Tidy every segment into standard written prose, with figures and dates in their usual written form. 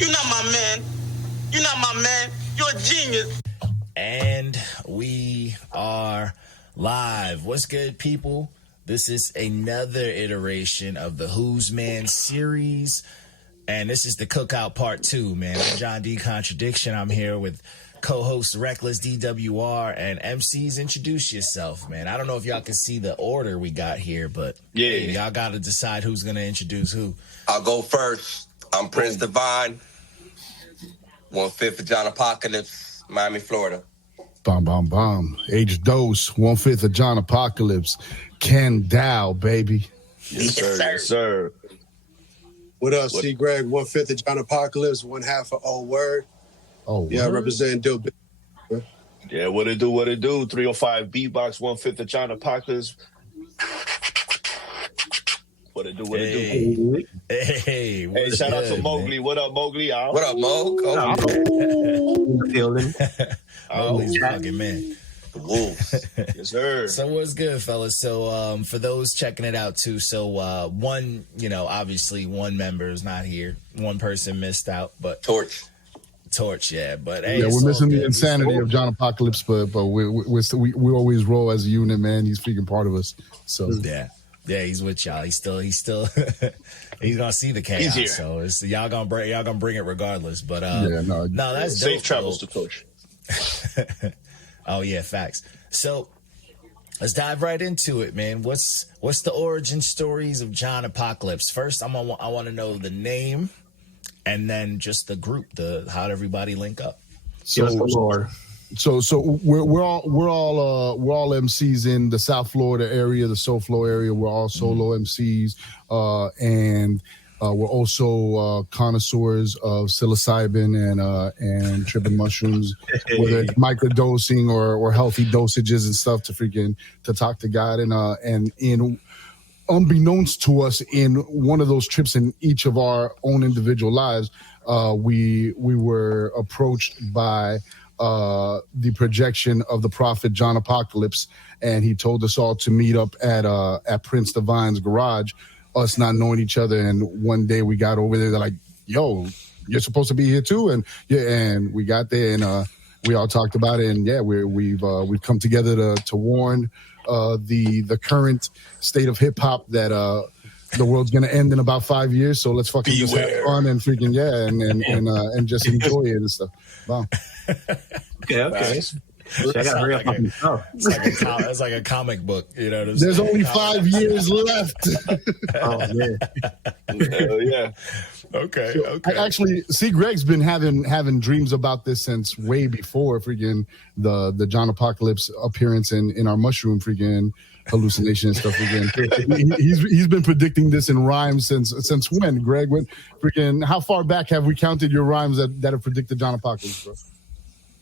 You're not my man. You're not my man. You're a genius. And we are live. What's good, people? This is another iteration of the Who's Man series. And this is the Cookout Part 2, man. I'm John D. Contradiction. I'm here with co-host RecklessDWR and MCs. Introduce yourself, man. I don't know if y'all can see the order we got here, but hey, y'all got to decide who's going to introduce who. I'll go first. I'm Prince Divine, 1/5 of John Apocalypse, Miami, Florida. Bomb. H Dose, 1/5 of John Apocalypse, Candid, baby. Yes, sir. What up, C. Greg? 1/5 of John Apocalypse, 1/2 of Old Word. Oh, yeah, representing Dill. Yeah, what it do? 305 beatbox, 1/5 of John Apocalypse. What it do? Hey, shout out to Mowgli. Man. What up, Mowgli? What up, Mo? Mowgli's rocking, man. The Wolves. Yes, sir. So what's good, fellas? So for those checking it out too, so one, obviously one member is not here. One person missed out, but Torch, yeah. But hey, we're missing the insanity of John Apocalypse, but we always roll as a unit, man. He's freaking part of us. So yeah, he's with y'all. He's still he's gonna see the chaos. So it's, y'all gonna bring it regardless. But no, that's safe dope, travels to Coach. Oh yeah, facts. So let's dive right into it, man. What's the origin stories of John Apocalypse? First, I want to know the name, and then just the group, how'd everybody link up? So we're all MCs in the South Florida area, the SoFlo area. We're all solo MCs, and we're also connoisseurs of psilocybin and tripping mushrooms, whether it's microdosing or healthy dosages and stuff to talk to God. And in unbeknownst to us, in one of those trips in each of our own individual lives, we were approached by the projection of the prophet John Apocalypse, and he told us all to meet up at Prince Divine's garage, us not knowing each other. And one day we got over there, they're like, yo, you're supposed to be here too. And we got there, and we all talked about it, and we've come together to warn the current state of hip hop that the world's gonna end in about 5 years. So let's fucking just have fun and freaking and just enjoy it and stuff. Wow. Okay. I gotta hurry up on myself. It's like a comic book, There's only 5 years left. Oh man. Hell yeah. Okay. Actually, see, Greg's been having dreams about this since way before freaking the John Apocalypse appearance in our mushroom freaking hallucination and stuff again. He's been predicting this in rhymes since when, Greg? When freaking how far back have we counted your rhymes that have predicted John Apocalypse, bro?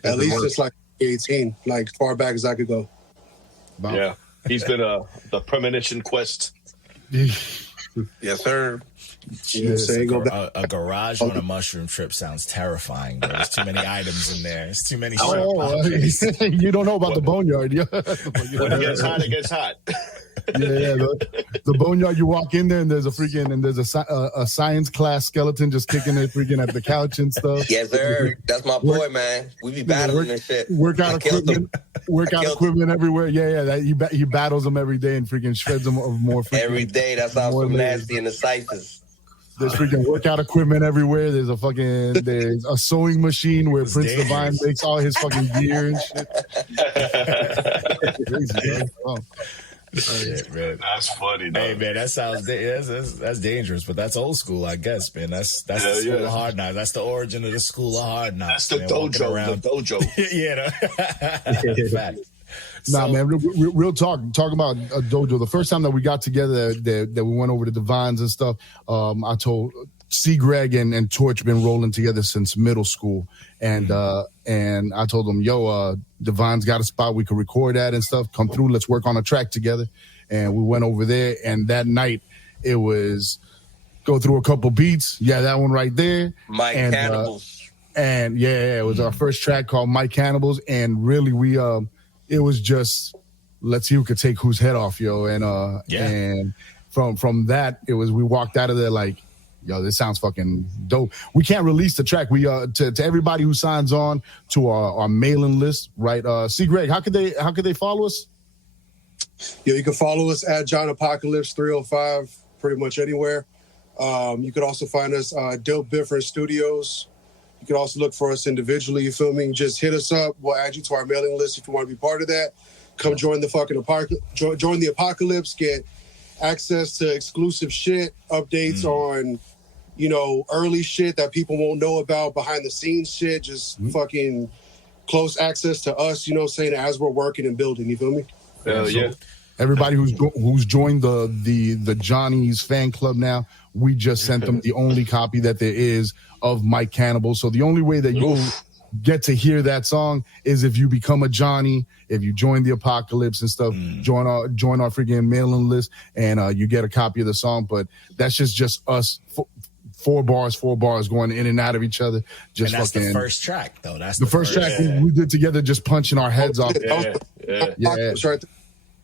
At least it's like 18, like far back as I could go. Wow. Yeah, he's been the premonition quest. yes, sir. A garage on a mushroom trip sounds terrifying, bro. There's too many items in there. There's too many. You don't know about the boneyard, yeah. When it gets hot, it gets hot. Yeah. The boneyard, you walk in there and there's a science class skeleton just kicking it freaking at the couch and stuff. Yes, sir. That's my boy, man. We be battling and shit. Workout equipment everywhere. Yeah. He battles them every day and freaking shreds them of more. Every day. That's how some nasty in the ciphers. There's freaking workout equipment everywhere. There's a sewing machine where Prince Divine makes all his fucking gear and shit. Crazy, bro. Shit, man. That's funny, though. Hey, man, that sounds that's dangerous, but that's old school, I guess, man. That's the school of hard knocks. That's the origin of the school of hard knocks. That's the dojo. The dojo. Fact. Nah, man, real talk. Talking about a dojo. The first time that we got together, that we went over to Divines and stuff, I told C. Greg and Torch been rolling together since middle school, and I told them, yo, Divine's got a spot we could record at and stuff. Come through, let's work on a track together. And we went over there, and that night it was go through a couple beats. Yeah, that one right there. Mike Cannibals. And it was our first track called Mike Cannibals, and really it was just let's see who could take whose head off, yo. And from that, it was we walked out of there like, yo, this sounds fucking dope. We can't release the track. We to everybody who signs on to our mailing list, right? C. Greg, how could they follow us? Yeah, you can follow us at John Apocalypse 305, pretty much anywhere. You could also find us Dope Different Studios. You can also look for us individually, you feel me? Just hit us up. We'll add you to our mailing list if you want to be part of that. Come join the fucking join the apocalypse, get access to exclusive shit, updates on, you know, early shit that people won't know about, behind the scenes shit, just fucking close access to us, you know what I'm saying, as we're working and building, you feel me? Yeah. Everybody who's joined the Johnny's fan club now, we just sent them the only copy that there is of Mike Cannibal. So the only way that you'll get to hear that song is if you become a Johnny, if you join the Apocalypse and stuff, join our freaking mailing list, and you get a copy of the song. But that's just us. Four bars going in and out of each other. Just and that's fucking, the first track, though. That's the first track we did together, just punching our heads off. Yeah.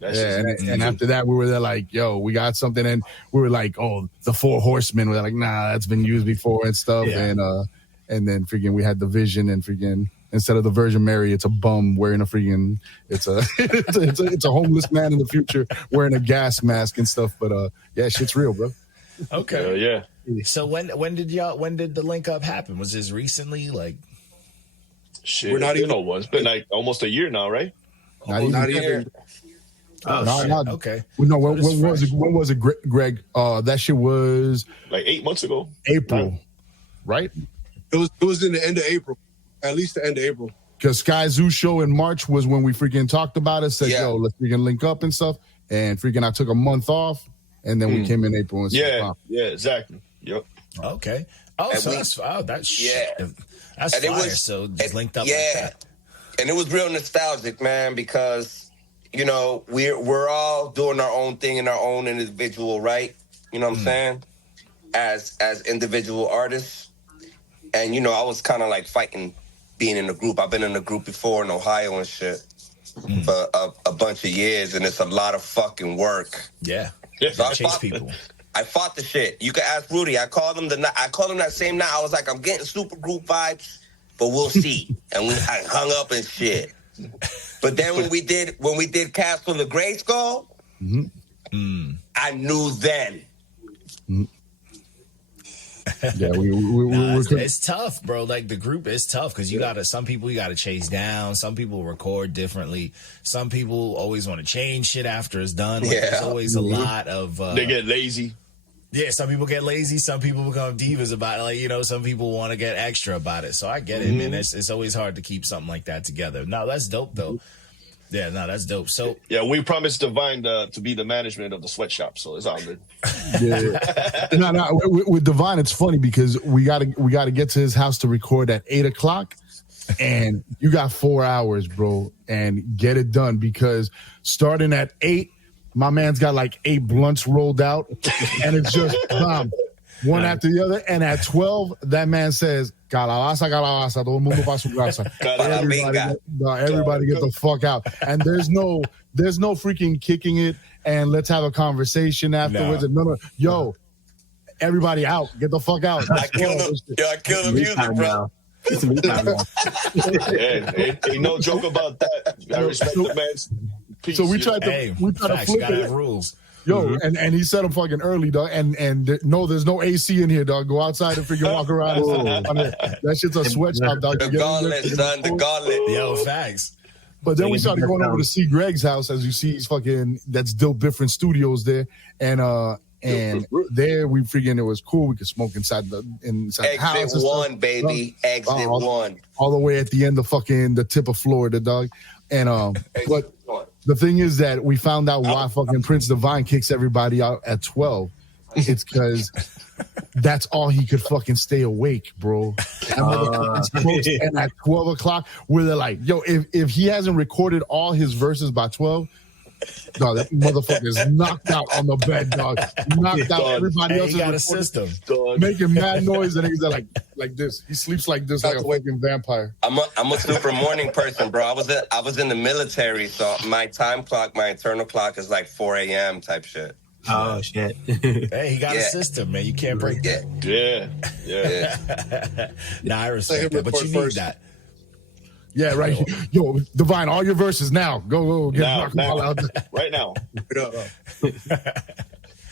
And after that, we were there like, yo, we got something. And we were like, oh, the Four Horsemen. We're like, nah, that's been used before and stuff. Yeah. And then freaking we had the Vision, and freaking instead of the Virgin Mary, it's a bum wearing a freaking, it's a homeless man in the future wearing a gas mask and stuff. But yeah, shit's real, bro. Okay. Yeah. So when did the link up happen? Was this recently? Like, shit, it's been like almost a year now, right? Not even. Okay. No, when was it, Greg? That shit was like 8 months ago. April, right? It was in the end of April, at least the end of April. Because Sky Zoo show in March was when we freaking talked about it. Said, yo, let's freaking link up and stuff. And freaking, I took a month off, and then we came in April and stuff. Yeah, exactly. Yep. Okay. Oh, and so that's that's and fire. So just linked up like that. And it was real nostalgic, man, because you know we're all doing our own thing in our own individual right. You know what I'm saying? As individual artists, and you know I was kind of like fighting being in a group. I've been in a group before in Ohio and shit for a bunch of years, and it's a lot of fucking work. Yeah. So I chase people. I fought the shit. You can ask Rudy. I called him that same night. I was like, I'm getting super group vibes, but we'll see. And I hung up and shit. But then when we did Castle the Grayskull, I knew then. Yeah, it's tough, bro. Like the group is tough because some people you gotta chase down. Some people record differently. Some people always want to change shit after it's done. Like, there's always a lot of they get lazy. Yeah, some people get lazy. Some people become divas about it. Like, you know, some people want to get extra about it. So I get it, man. It's always hard to keep something like that together. No, that's dope though. Yeah, no, that's dope. So yeah, we promised Divine to be the management of the sweatshop, so it's all good. Yeah, no. With Divine, it's funny because we gotta get to his house to record at 8:00, and you got 4 hours, bro, and get it done because starting at 8, my man's got like 8 blunts rolled out, and it's just one after the other. And at 12, that man says, "Calabaza, calabaza, todo el mundo pa su casa." Everybody get the fuck out. And there's no freaking kicking it and let's have a conversation afterwards. No. Yo, everybody out. Get the fuck out. I kill the music, bro. Ain't no joke about that. I respect the man's peace. So we tried to flip it. Rules. Yo, and he set them fucking early, dog. And no, there's no AC in here, dog. Go outside and freaking walk around. That shit's a sweatshop, dog. The gauntlet, son. The gauntlet. Yo, facts. But then we started going over to see Greg's house. As you see, he's fucking, that's Dope Different Studios there. And there we freaking, it was cool. We could smoke inside the house. Exit 1, baby. Exit 1. All the way at the end of fucking the tip of Florida, dog. And but the thing is that we found out why fucking Prince Divine kicks everybody out at 12. It's because that's all he could fucking stay awake, bro. And at 12 o'clock, where they're like, yo, if he hasn't recorded all his verses by 12, no, that motherfucker is knocked out on the bed, dog. Knocked out. Everybody else got a system, making mad noise, and he's like this. He sleeps like this, like a fucking vampire. I'm a super morning person, bro. I was in the military, so my time clock, my internal clock is like 4 a.m. type shit. Oh shit. Hey, he got a Yeah. system, man. You can't break that. Yeah. Nah, I Let respect him that, but you record need first. that. Yeah, right. Yo, Divine, all your verses now. Go get Now, rock and roll out. right now.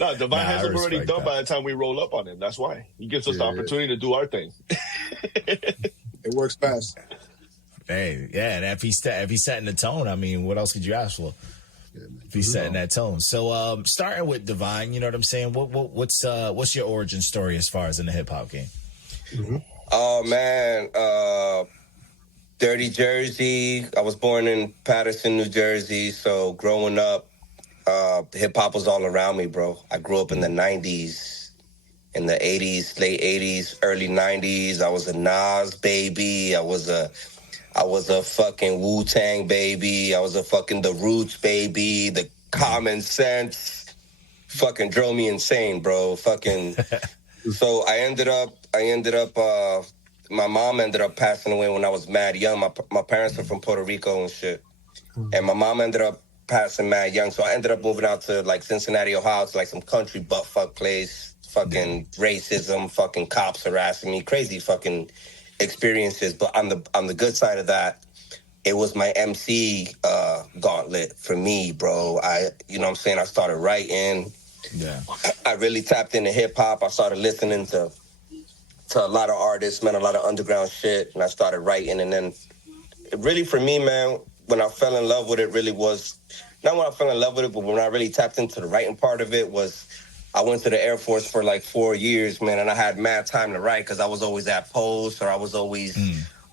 No, Divine has them already done by the time we roll up on him. That's why. He gives us the opportunity to do our thing. It works fast. Hey, yeah, and if he's setting the tone, I mean, what else could you ask for? If he's setting that tone. So, starting with Divine, you know what I'm saying? What's your origin story as far as in the hip hop game? Oh man, Dirty Jersey. I was born in Patterson, New Jersey. So growing up, hip hop was all around me, bro. I grew up in the 90s, in the 80s, late 80s, early 90s. I was a Nas baby. I was a fucking Wu-Tang baby. I was a fucking The Roots baby. The Common Sense fucking drove me insane, bro. Fucking. So I ended up. My mom ended up passing away when I was mad young. My parents are from Puerto Rico and shit, and my mom ended up passing mad young. So I ended up moving out to like Cincinnati, Ohio, to like some country butt fuck place. Fucking racism, fucking cops harassing me, crazy fucking experiences. But on the good side of that, it was my MC gauntlet for me, bro. You know what I'm saying? I started writing. Yeah. I really tapped into hip hop. I started listening to a lot of artists, man, a lot of underground shit, and I started writing. And then, really for me, man, when I fell in love with it, really was not when I fell in love with it, but when I really tapped into the writing part of it was. I went to the Air Force for like 4 years, man, and I had mad time to write because I was always at post or I was always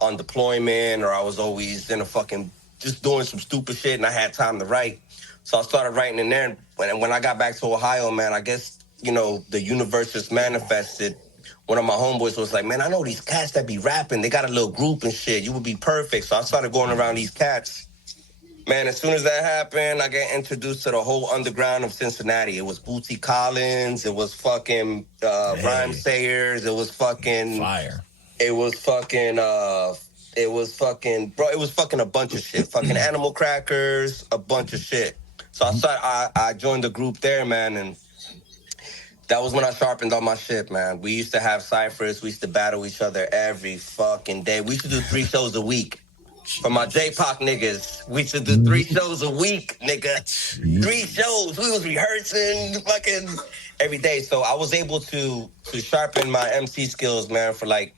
on deployment or I was always in a fucking just doing some stupid shit and I had time to write. So I started writing in there. And when I got back to Ohio, man, I guess, you know, the universe just manifested. One of my homeboys was like, man, I know these cats that be rapping. They got a little group and shit. You would be perfect. So I started going around these cats. Man, as soon as that happened, I got introduced to the whole underground of Cincinnati. It was Bootsy Collins. It was fucking Rhyme Sayers. It was fucking... Fire. It was fucking... It was fucking a bunch of shit. Fucking Animal Crackers, a bunch of shit. So I joined the group there, man, and that was when I sharpened all my shit, man. We used to have ciphers. We used to battle each other every fucking day. We used to do 3 shows a week. For my J-Pop niggas, we should do 3 shows a week, nigga. 3 shows. We was rehearsing fucking every day. So I was able to sharpen my MC skills, man, for like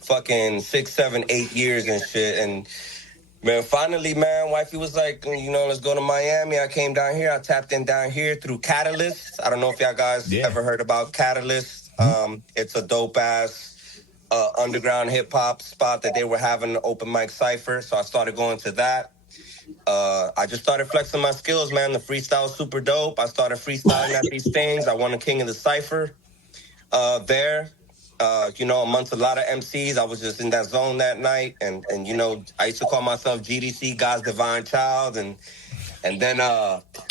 fucking 6, 7, 8 years and shit. And man, finally, man, wifey was like, you know, let's go to Miami. I came down here. I tapped in down here through Catalyst. I don't know if y'all guys ever heard about Catalyst. It's a dope ass underground hip hop spot that they were having an open mic cypher. So I started going to that. I just started flexing my skills, man. The freestyle was super dope. I started freestyling at these things. I won a King of the Cypher there. You know, amongst a lot of MCs, I was just in that zone that night. And you know, I used to call myself GDC, God's Divine Child. And then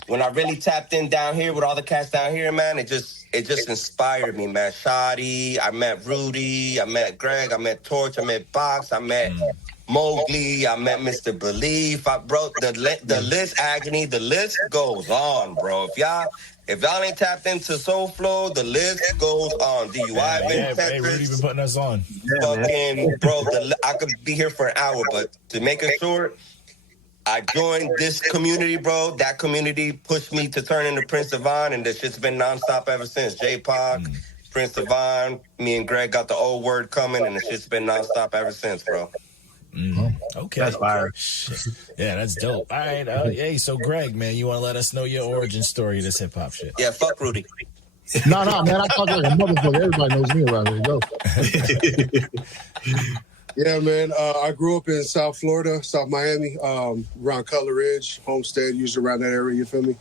when I really tapped in down here with all the cats down here, man, it just inspired me, man. Shoddy, I met Rudy, I met Greg, I met Torch, I met Box, I met Mowgli, I met Mr. Belief. Bro, the list, Agony, the list goes on, bro. If y'all ain't tapped into Soul Flow, the list goes on. DUI, Hey, Rudy been putting us on. Fucking, bro, I could be here for an hour, but to make it short, I joined this community, bro. That community pushed me to turn into Prince Devon, and this shit's been nonstop ever since. J-Pac, Prince Devon, me and Greg got the old word coming, and the shit's been nonstop ever since, bro. Okay. That's fire. Yeah, that's dope. All right. Hey, so Greg, man, you want to let us know your origin story of this hip hop shit? Yeah, fuck Rudy. No, man, I talk like a motherfucker. Everybody knows me around here. Go. Yeah, man. I grew up in South Florida, South Miami, around Cutler Ridge, Homestead, usually around that area, you feel me?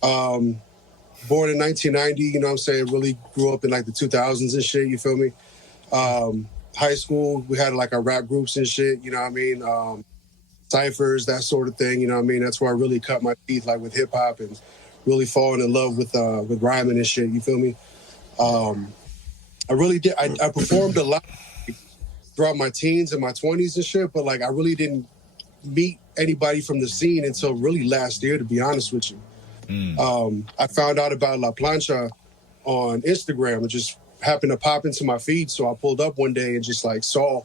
Born in 1990, you know what I'm saying? Really grew up in like the 2000s and shit, you feel me? High school, we had like our rap groups and shit, you know what I mean? Ciphers, that sort of thing, you know what I mean? That's where I really cut my teeth like with hip hop and really falling in love with rhyming and shit, you feel me? I really did. I performed a lot throughout my teens and my 20s and shit, but like I really didn't meet anybody from the scene until really last year, to be honest with you. I found out about La Plancha on Instagram. It just happened to pop into my feed. So I pulled up one day and just like saw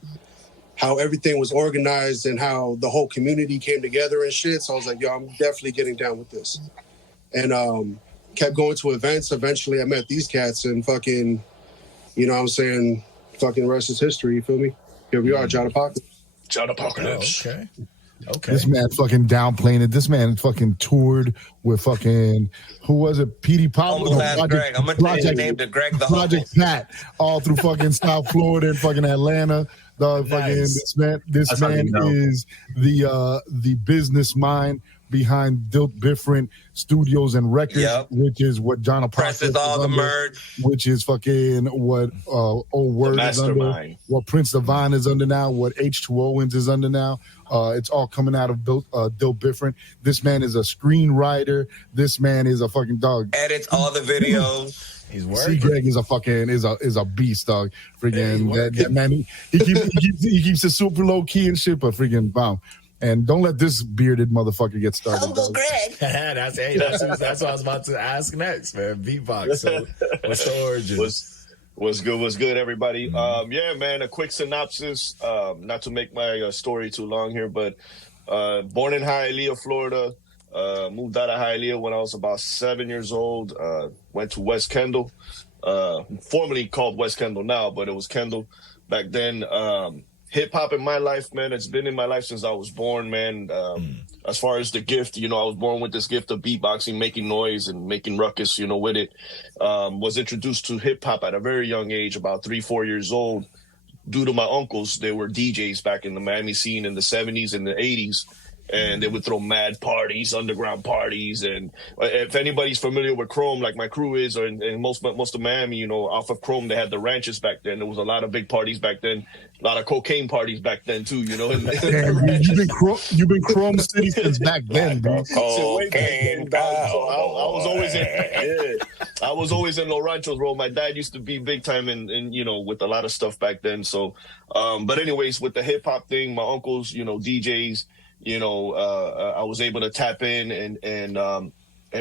how everything was organized and how the whole community came together and shit. So I was like, yo, I'm definitely getting down with this. And kept going to events. Eventually I met these cats and fucking, you know what I'm saying, fucking rest is history, you feel me? Here we are, John Apocalypse. John Apocalypse. Okay. This man fucking downplaying it. This man fucking toured with fucking, who was it? P.D. Pablo? Humble ass Greg. I'm going to change the name to Greg the Project Humble. Pat, all through fucking South Florida and fucking Atlanta. Dog, fucking Nice. this man is the business mind behind Different Studios and Records, Yep. which is what John Apocalypse Presses all the under, merch. which is fucking what Old Word is under, mastermind. what Prince Divine is under now, what H2 Owens is under now. It's all coming out of Dill Different. This man is a screenwriter. This man is a fucking dog. Edits all the videos. He's C. working. Greg is a fucking is a beast, dog. Freaking Yeah, that man. He keeps it super low key and shit, but freaking bomb. And don't let this bearded motherfucker get started. Humble dog. Greg. that's what I was about to ask next, man. Beatbox. So, what's the origin? What's good, everybody? Yeah, man, a quick synopsis. Not to make my story too long here, but born in Hialeah, Florida. Moved out of Hialeah when I was about 7 years old. Went to West Kendall, formerly called West Kendall now, but it was Kendall back then. Hip hop in my life, man, it's been in my life since I was born, man. As far as the gift, you know, I was born with this gift of beatboxing, making noise and making ruckus, you know, with it. Was introduced to hip hop at a very young age, about 3-4 years old, due to my uncles. They were DJs back in the Miami scene in the 70s and the 80s. And they would throw mad parties, underground parties. And if anybody's familiar with Chrome, like my crew is, or in most of Miami, you know, off of Chrome, they had the ranches back then. There was a lot of big parties back then, a lot of cocaine parties back then too, you know. Damn, you've been Chrome City since back then, bro. Cocaine. I was always in Los Ranchos, bro. My dad used to be big time in you know, with a lot of stuff back then. So, but anyways, with the hip hop thing, my uncles, you know, DJs. You know, I was able to tap in and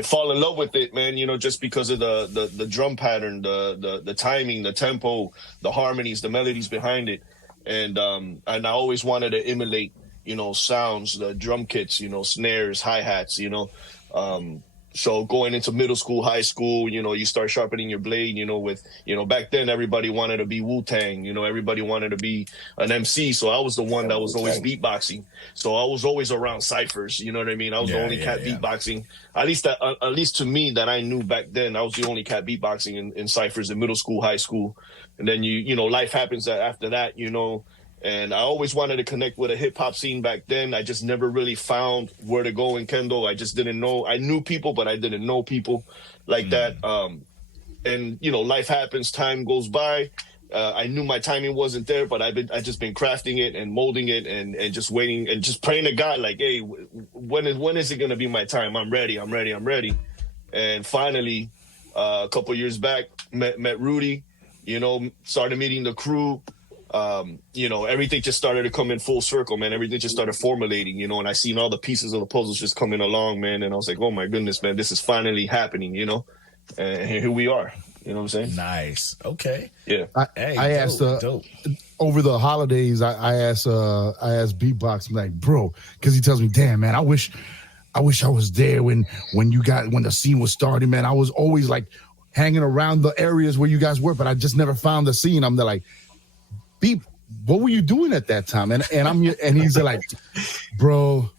fall in love with it, man. You know, just because of the drum pattern, the timing, the tempo, the harmonies, the melodies behind it, and I always wanted to emulate, you know, sounds, the drum kits, you know, snares, hi-hats, you know. So going into middle school, high school, you know, you start sharpening your blade, you know, with, you know, back then everybody wanted to be Wu-Tang, you know, everybody wanted to be an MC. So I was the one that was always beatboxing. So I was always around ciphers, you know what I mean? I was the only cat beatboxing. At least to me that I knew back then, I was the only cat beatboxing in ciphers in middle school, high school. And then you know, life happens after that, you know. And I always wanted to connect with a hip hop scene back then. I just never really found where to go in Kendall. I just didn't know. I knew people, but I didn't know people like that. And you know, life happens. Time goes by. I knew my timing wasn't there, but I just been crafting it and molding it and just waiting and just praying to God, like, hey, when is it gonna be my time? I'm ready. And finally, a couple years back, met Rudy. You know, started meeting the crew. You know, everything just started to come in full circle, man. Everything just started formulating, you know, and I seen all the pieces of the puzzles just coming along, man. And I was like, oh my goodness, man, this is finally happening, you know. And here we are. You know what I'm saying? Nice. Okay. Yeah. I asked over the holidays. I asked Beatbox, I'm like, bro, because he tells me, damn, man, I wish I was there when the scene was starting, man. I was always like hanging around the areas where you guys were, but I just never found the scene. I'm there like, Beep, what were you doing at that time? And he's like, bro,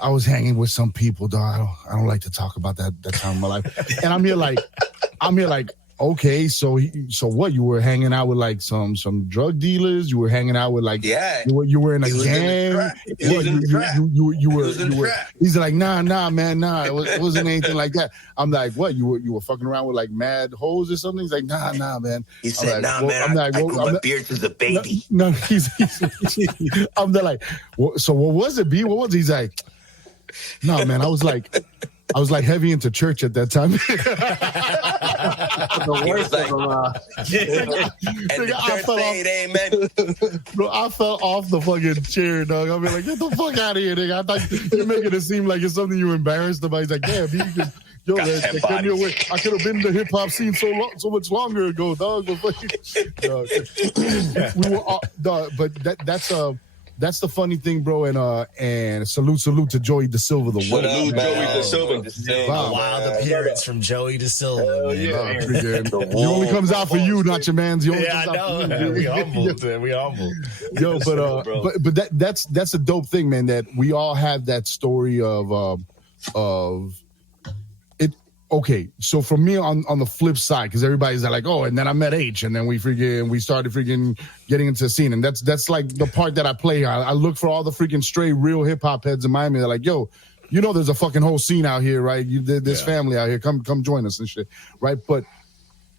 I was hanging with some people, dog. I don't like to talk about that time of my life. And I'm here like, okay, so what? You were hanging out with like some drug dealers. You were hanging out with like you were in a gang. You were. He's like, nah, man, nah. It wasn't anything like that. I'm like, what? You were fucking around with like mad hoes or something? He's like, nah, man. He said, like, nah, man. I grew my beard as a baby. No, I'm there like, so what was it, B? What was it? He's like, no, man. I was like heavy into church at that time. Bro, I fell off the fucking chair, dog. I'm like, get the fuck out of here, nigga. I thought you're making it seem like it's something you're embarrassed about. He's like, yeah, Yo, Got they that kept me body. away. I could have been in the hip hop scene so much longer ago, dog. But we were, dog, but that's the funny thing, bro. And salute to Joey Da Silva, the Salute one. Joey Da Silva. A wild appearance from Joey Da Silva, man. He only comes out for you, not your man's. He only Yeah, I comes out know. for you. We humbled, man. We humbled. Yo, but that's a dope thing, man. That we all have that story of it. Okay, so for me on the flip side, because everybody's like, oh, and then I met H, and then we started freaking getting into the scene, and that's like the part that I play. I look for all the freaking stray real hip hop heads in Miami. They're like, yo, you know, there's a fucking whole scene out here, right? There's family out here. Come join us and shit, right? But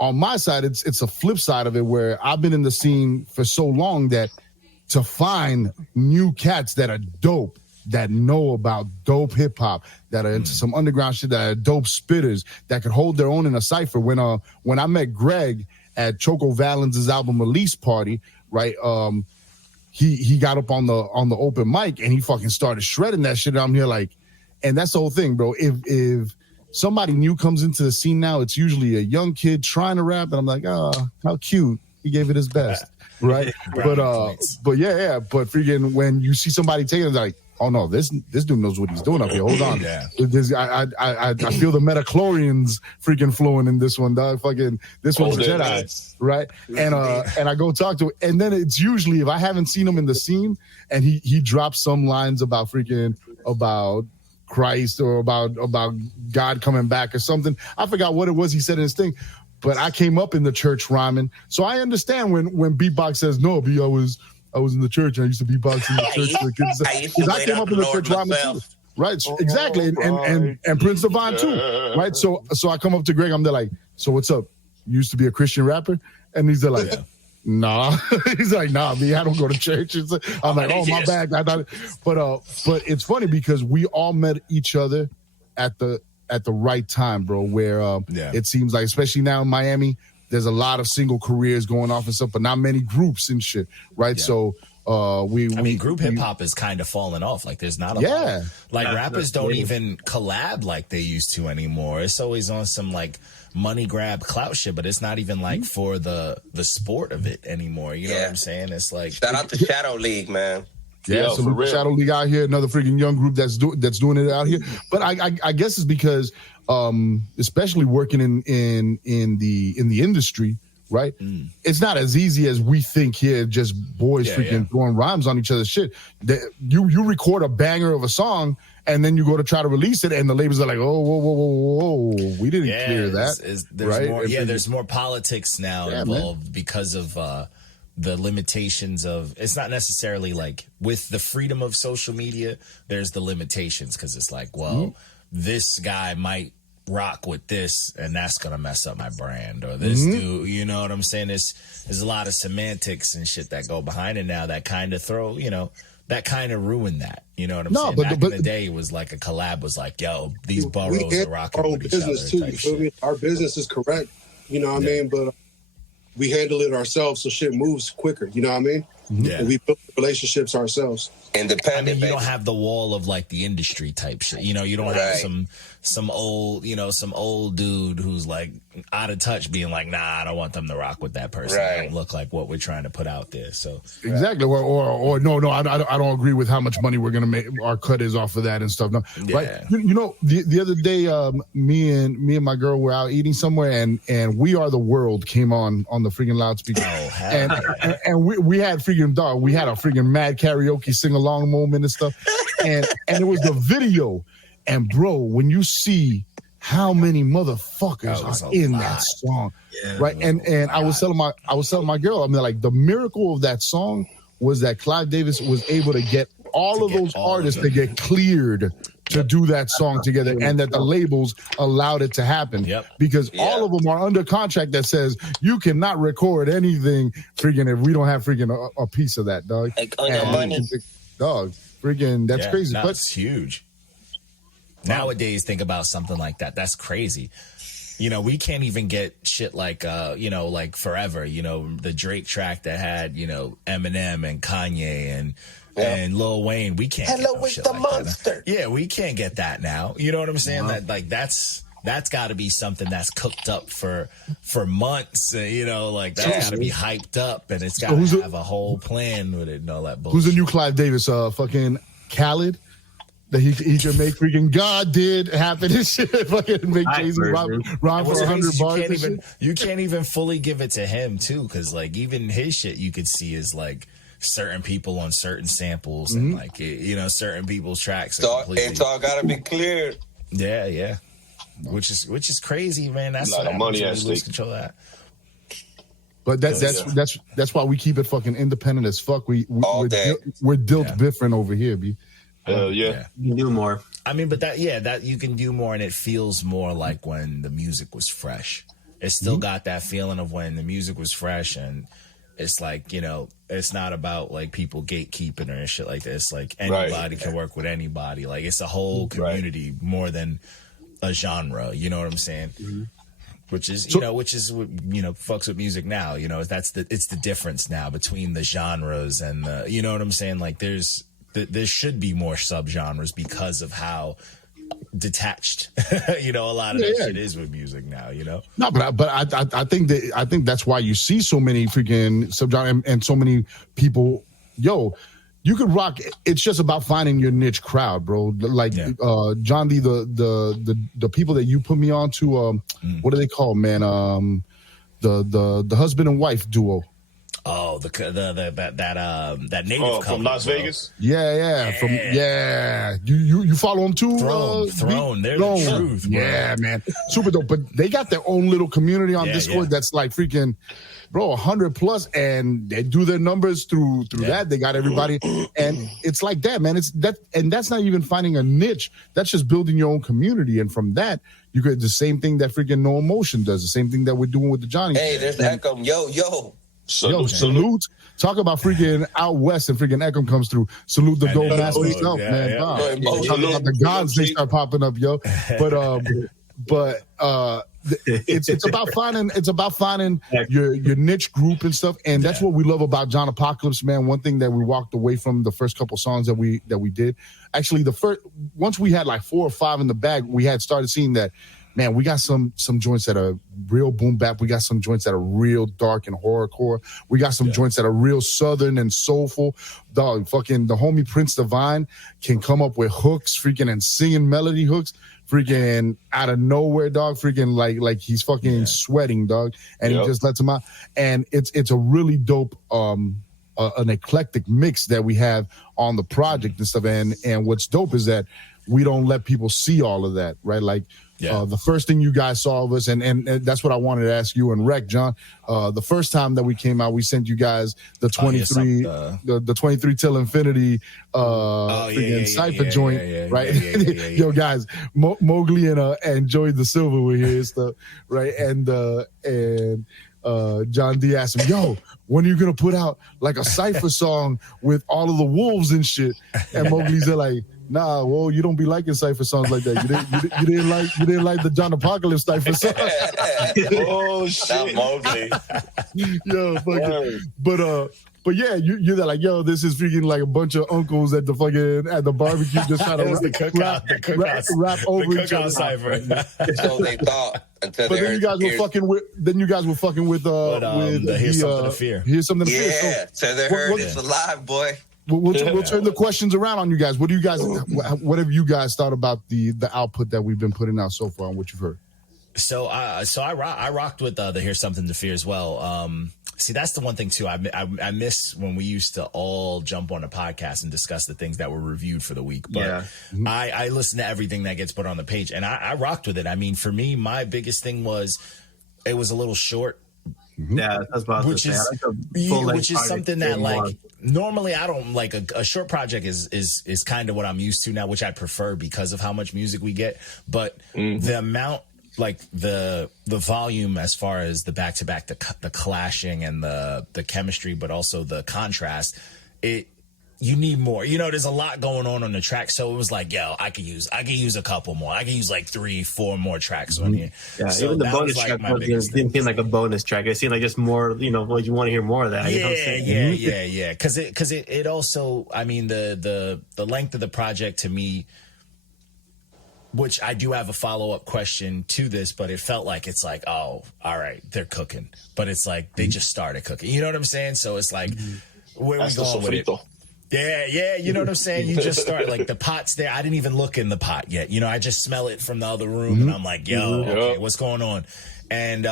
on my side, it's a flip side of it where I've been in the scene for so long that to find new cats that are dope, that know about dope hip hop, that are into some underground shit, that are dope spitters, that could hold their own in a cipher. When I met Greg at Choco Valens' album release party, right? He got up on the open mic and he fucking started shredding that shit. And I'm here like, and that's the whole thing, bro. If somebody new comes into the scene now, it's usually a young kid trying to rap, and I'm like, oh, how cute. He gave it his best, right? But yeah. But freaking when you see somebody taking it, like, oh no, this dude knows what he's doing up here. Hold on, Yeah. I feel the metachlorians freaking flowing in this one, dog. Fucking this one's a Jedi, right? And I go talk to him, and then it's usually if I haven't seen him in the scene, and he drops some lines about Christ or about God coming back or something. I forgot what it was he said in his thing, but I came up in the church rhyming, so I understand when beatbox says no. B, I was in the church. And I used to beatbox in the church. Because I came up in the church rhyming too. Right, exactly, and Prince Divine too, right? So I come up to Greg. I'm there like, so what's up? You used to be a Christian rapper, and he's there like, nah. He's like, nah, me, I don't go to church. I'm like, oh my bad. I thought, but it's funny because we all met each other at the right time, bro. Where it seems like, especially now in Miami, there's a lot of single careers going off and stuff, but not many groups and shit, right? Yeah. So group hip hop is kind of falling off. Like there's not a lot. Like rappers don't even collab like they used to anymore. It's always on some like money grab clout shit, but it's not even like for the sport of it anymore. You know what I'm saying? It's like shout out to Shadow League, man. Yeah, so Shadow League out here, another freaking young group that's doing it out here. But I guess it's because especially working in the industry, right? It's not as easy as we think here, just boys freaking throwing rhymes on each other's shit. You record a banger of a song and then you go to try to release it and the labels are like, oh, whoa, we didn't clear that. There's more politics now involved because of the limitations of, it's not necessarily like with the freedom of social media, there's the limitations because it's like, well, this guy might rock with this and that's gonna mess up my brand, or this dude, you know what I'm saying? There's a lot of semantics and shit that go behind it now that kind of that kind of ruined that. You know what I'm saying? Back in the day, it was like a collab was like, yo, these boroughs are rocking with each other. Too, you feel me? Our business is correct, you know what I mean? But we handle it ourselves, so shit moves quicker, you know what I mean? Yeah. And we build relationships ourselves. Independent. I mean, you don't have the wall of like the industry type shit. You know, you don't have some old dude who's like out of touch being like, nah, I don't want them to rock with that person. They don't look like what we're trying to put out there. So exactly, or no, I don't agree with how much money we're gonna make. Our cut is off of that and stuff. No, right? You know, the other day, me and my girl were out eating somewhere, and We Are the World came on the freaking loudspeaker, and we had freaking dog. We had a freaking mad karaoke sing along moment and stuff, and it was the video. And bro, when you see how many motherfuckers are in that song, right? And I was telling my girl, I mean, like the miracle of that song was that Clive Davis was able to get all of those artists to get cleared to do that song together, and that the labels allowed it to happen. Because all of them are under contract that says you cannot record anything freaking if we don't have freaking a piece of that, dog. Like on your money. Dog, freaking, that's crazy. No, but it's huge. Nowadays, think about something like that. That's crazy. You know, we can't even get shit like, like Forever, the Drake track that had, Eminem and Kanye and Lil Wayne. We can't get no shit like monster. That. Yeah, we can't get that now. You know what I'm saying? That like that's that's got to be something that's cooked up for months. You know, like that's got to be hyped up, and it's got to have a whole plan with it and all that bullshit. Who's the new Clive Davis? Fucking Khaled. That he can make freaking God did happen and shit. Fucking make Jay-Z rhyme for 100 bars. You can't even fully give it to him too, because like even his shit you could see is like certain people on certain samples and like you know certain people's tracks. It's all gotta be cleared. Yeah. Which is crazy, man. That's a lot of money at lose stake. control of that. But that's why we keep it fucking independent as fuck. We're dealt different over here, B. Yeah. You can do more. I mean, but that you can do more, and it feels more like when the music was fresh. It's still got that feeling of when the music was fresh, and it's like, you know, it's not about like people gatekeeping or shit like this. Like anybody can work with anybody. Like it's a whole community more than a genre. You know what I'm saying? Mm-hmm. Which is fucks with music now. You know, it's the difference now between the genres and the, you know what I'm saying? Like there should be more subgenres because of how detached, you know, a lot of that shit is with music now, you know? No, but I think that's why you see so many freaking subgenres and so many people. Yo, you could rock. It's just about finding your niche crowd, bro. Like John D, the people that you put me on to, what do they call, man? The husband and wife duo. Oh, that native couple from Las Vegas. Yeah. You follow them too. Throne. They're the truth, bro. Yeah, man, super dope. But they got their own little community on Discord that's like freaking, bro, 100 plus, and they do their numbers through that. They got everybody, and it's like that, man. It's that, and that's not even finding a niche. That's just building your own community, and from that, you get the same thing that freaking No Emotion does. The same thing that we're doing with the Johnny. Hey, there's Eckham. Yo. Salute. Talk about freaking out west and freaking Eckham comes through. Salute the dope master himself, man. The gods, they start popping up, yo. But it's about finding your niche group and stuff, and that's what we love about John Apocalypse, man. One thing that we walked away from the first couple songs that we did, actually once we had like 4 or 5 in the bag, we had started seeing that, man, we got some joints that are real boom bap. We got some joints that are real dark and horrorcore. We got some joints that are real southern and soulful. Dog, fucking the homie Prince Divine can come up with hooks, freaking, and singing melody hooks, freaking out of nowhere, dog. Freaking like he's fucking sweating, dog, and he just lets him out. And it's a really dope an eclectic mix that we have on the project and stuff. And what's dope is that we don't let people see all of that, right? Like. The first thing you guys saw of us, and that's what I wanted to ask you and Rec, John. The first time that we came out, we sent you guys the 23, the 23 till infinity, cipher joint, right? Yo, guys, Mowgli and Joey the Silver were here and stuff, right? And John D asked him, "Yo, when are you gonna put out like a cipher song with all of the wolves and shit?" And Mowgli's like, "Nah, well, you don't be liking cipher songs like that. You didn't like the John Apocalypse cipher song." Oh shit, Mowgli. Yo, fucking, but yeah, you're like, yo, this is freaking like a bunch of uncles at the barbecue just trying to rap over each other. Cipher. So they thought. But then you guys were fucking with. Here's something to fear. Here's something to fear. Yeah, so they heard it's alive, boy. We'll turn the questions around on you guys. What have you guys thought about the output that we've been putting out so far and what you've heard? So I rocked with the Here's Something to Fear as well. See, that's the one thing too. I miss when we used to all jump on a podcast and discuss the things that were reviewed for the week. But I listen to everything that gets put on the page, and I rocked with it. I mean, for me, my biggest thing was it was a little short. Yeah, that's about which is something that like normally I don't like. A short project is kind of what I'm used to now, which I prefer because of how much music we get. But the amount, like the volume as far as the back to back, the clashing and the chemistry, but also the contrast, you need more. You know, there's a lot going on the track, so it was like, yo, I could use a couple more. I could use like 3-4 more tracks on here. Yeah, so even the bonus track didn't seem like a bonus track. It seemed like just more, you know, you want to hear more of that. Yeah. Because it also, I mean, the length of the project to me, which I do have a follow-up question to this, but it felt like it's like, oh, all right, they're cooking. But it's like they just started cooking. You know what I'm saying? So it's like, where are we going with it? Yeah, you know what I'm saying? You just start, like, the pot's there. I didn't even look in the pot yet. You know, I just smell it from the other room, and I'm like, yo, okay, what's going on? And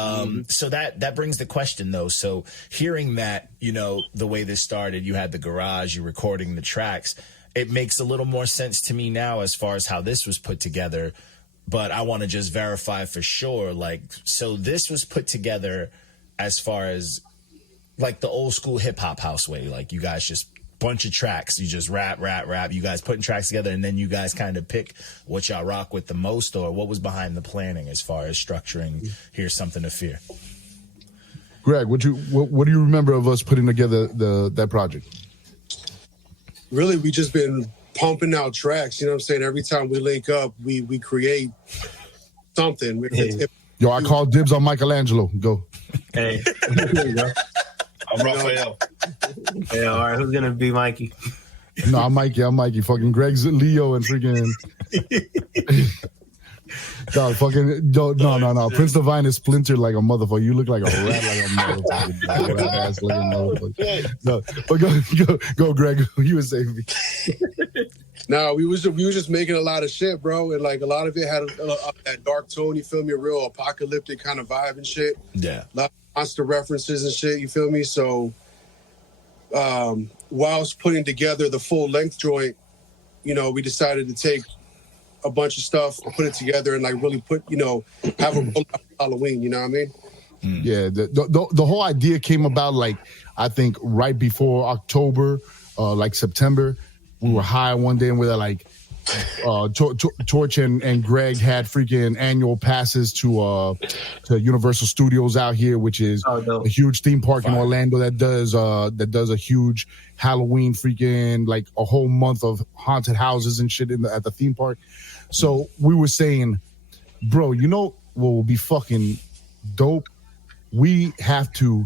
so that brings the question, though. So hearing that, you know, the way this started, you had the garage, you recording the tracks, it makes a little more sense to me now as far as how this was put together. But I want to just verify for sure, like, so this was put together as far as, like, the old school hip-hop house way. Like, you guys just bunch of tracks. You just rap. You guys putting tracks together, and then you guys kind of pick what y'all rock with the most, or what was behind the planning as far as structuring Here's Something to Fear? Greg, what do you remember of us putting together that project? Really, we just been pumping out tracks. You know what I'm saying? Every time we link up, we create something. Yo, I call dibs on Michelangelo. Go. Hey. I'm Raphael. Hey, all right, who's gonna be Mikey? No, I'm Mikey. Fucking Greg's Leo and freaking. No, fucking no. Prince Divine is splintered like a motherfucker. You look like a rat, like a motherfucker. Ass looking motherfucker. No, but go, Greg. You were saying me. No, we was just making a lot of shit, bro, and like a lot of it had that dark tone. You feel me? A real apocalyptic kind of vibe and shit. Yeah. A lot of monster references and shit. You feel me? So, whilst putting together the full length joint, you know, we decided to take a bunch of stuff, put it together, and like really put, you know, have a roll out for Halloween. You know what I mean? Yeah, the whole idea came about, like, I think right before October, like September. We were high one day and we were like, Torch and Greg had freaking annual passes to Universal Studios out here, which is a huge theme park in Orlando that does a huge Halloween freaking, like, a whole month of haunted houses and shit at the theme park. So we were saying, bro, you know what will be fucking dope? We have to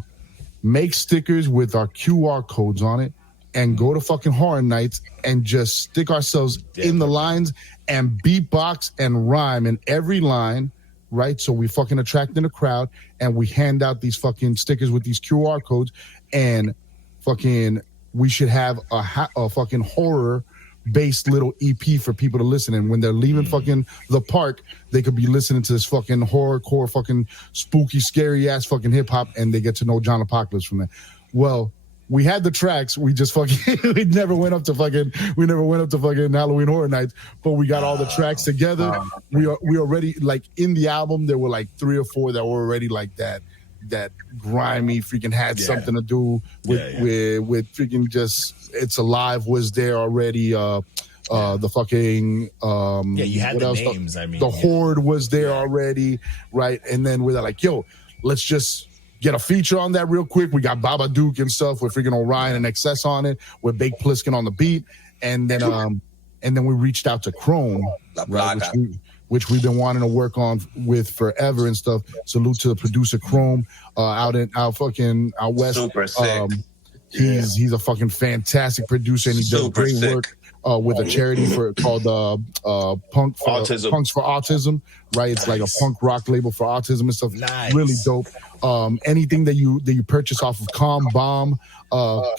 make stickers with our QR codes on it and go to fucking Horror Nights and just stick ourselves in the lines and beatbox and rhyme in every line, right? So we fucking attracting a crowd, and we hand out these fucking stickers with these QR codes, and fucking we should have a fucking horror-based little EP for people to listen. And when they're leaving fucking the park, they could be listening to this fucking horrorcore, fucking spooky, scary-ass fucking hip-hop, and they get to know John Apocalypse from that. Well, we had the tracks. We just fucking we never went up to fucking Halloween Horror Nights, but we got all the tracks together. We already, like, in the album there were like 3 or 4 that were already like that grimy freaking had something to do with freaking just It's Alive was there already. The fucking you had what the else? names. I mean, the Horde was there already, right? And then we're like, yo, let's just get a feature on that real quick. We got Babadook and stuff with freaking Orion and Excess on it, with Bake Pliskin on the beat, and then we reached out to Chrome, right, which we've been wanting to work on with forever and stuff. Salute to the producer Chrome out west. Super sick. He's a fucking fantastic producer, and he does great work with a charity called Punks for Autism, right? It's like a punk rock label for autism and stuff. Nice. Really dope. Anything that you purchase off of Calm Bomb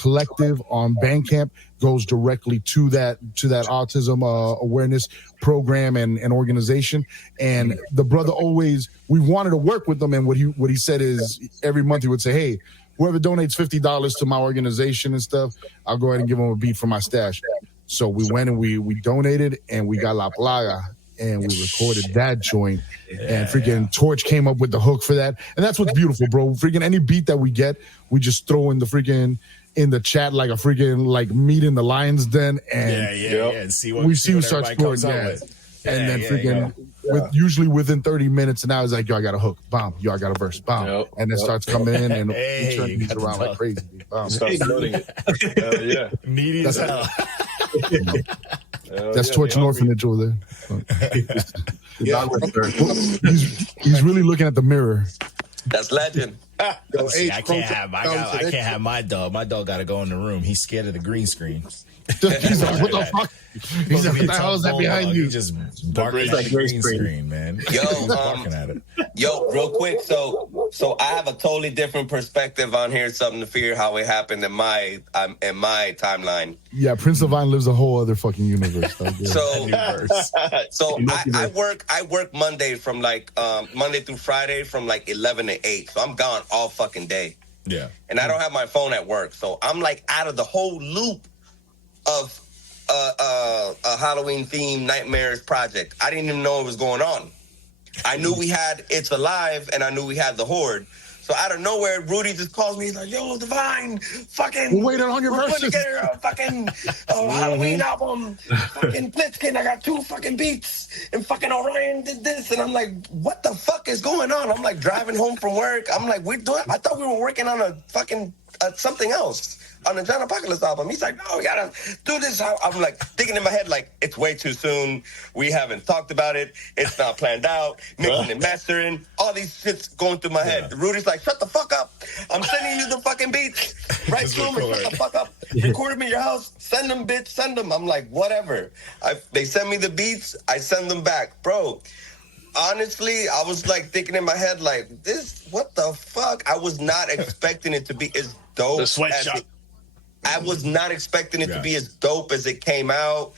Collective on Bandcamp goes directly to that autism awareness program and organization. And the brother we wanted to work with them, and what he said is every month he would say, hey, whoever donates $50 to my organization and stuff, I'll go ahead and give them a beat for my stash. So we went and we donated, and we got La Plaga, and we recorded that joint. And freaking Torch came up with the hook for that. And that's what's beautiful, bro. Freaking any beat that we get, we just throw in the chat like a freaking, like, meet in the lion's den, and and see who starts scoring. And then freaking usually within 30 minutes, and now it's like, yo, I got a hook, bomb, yo, I got a verse, bomb, and it starts coming in, and we turn these around like crazy. Bomb. Starts loading it. Needy as hell. That's Torch and Orphanage over there. He's really looking at the mirror. That's legend. Yo, See, H, I can't have my dog. My dog got to go in the room. He's scared of the green screen. He's like, what the fuck? He's like, what the hell is that behind you? He just barking at the green screen, man. Barking at it. Yo, real quick. So I have a totally different perspective on here. Something to fear how it happened in my timeline. Yeah, Prince Divine lives a whole other fucking universe. So I work Monday from Monday through Friday from 11 to 8. So I'm gone all fucking day. Yeah. And I don't have my phone at work. So I'm out of the whole loop of a Halloween themed Nightmares project. I didn't even know it was going on. I knew we had It's Alive and I knew we had The Horde. So out of nowhere, Rudy just calls me. He's like, yo, Divine, fucking... We're waiting on your verses. Putting together a fucking Halloween album. Fucking Blitzkin, I got 2 fucking beats. And fucking Orion did this. And I'm like, what the fuck is going on? I'm driving home from work. I'm like, I thought we were working on a fucking something else. On the John Apocalypse album. He's like, no, we gotta do this. I'm thinking in my head, it's way too soon. We haven't talked about it. It's not planned out. Mixing and mastering. All these shits going through my head. Rudy's like, shut the fuck up. I'm sending you the fucking beats. Right to him and shut the fuck up. Record them in your house. Send them, bitch. Send them. I'm like, whatever. They send me the beats. I send them back. Bro, honestly, I was thinking in my head, this, what the fuck? I was not expecting it to be as dope. The sweatshop. I was not expecting it to be as dope as it came out.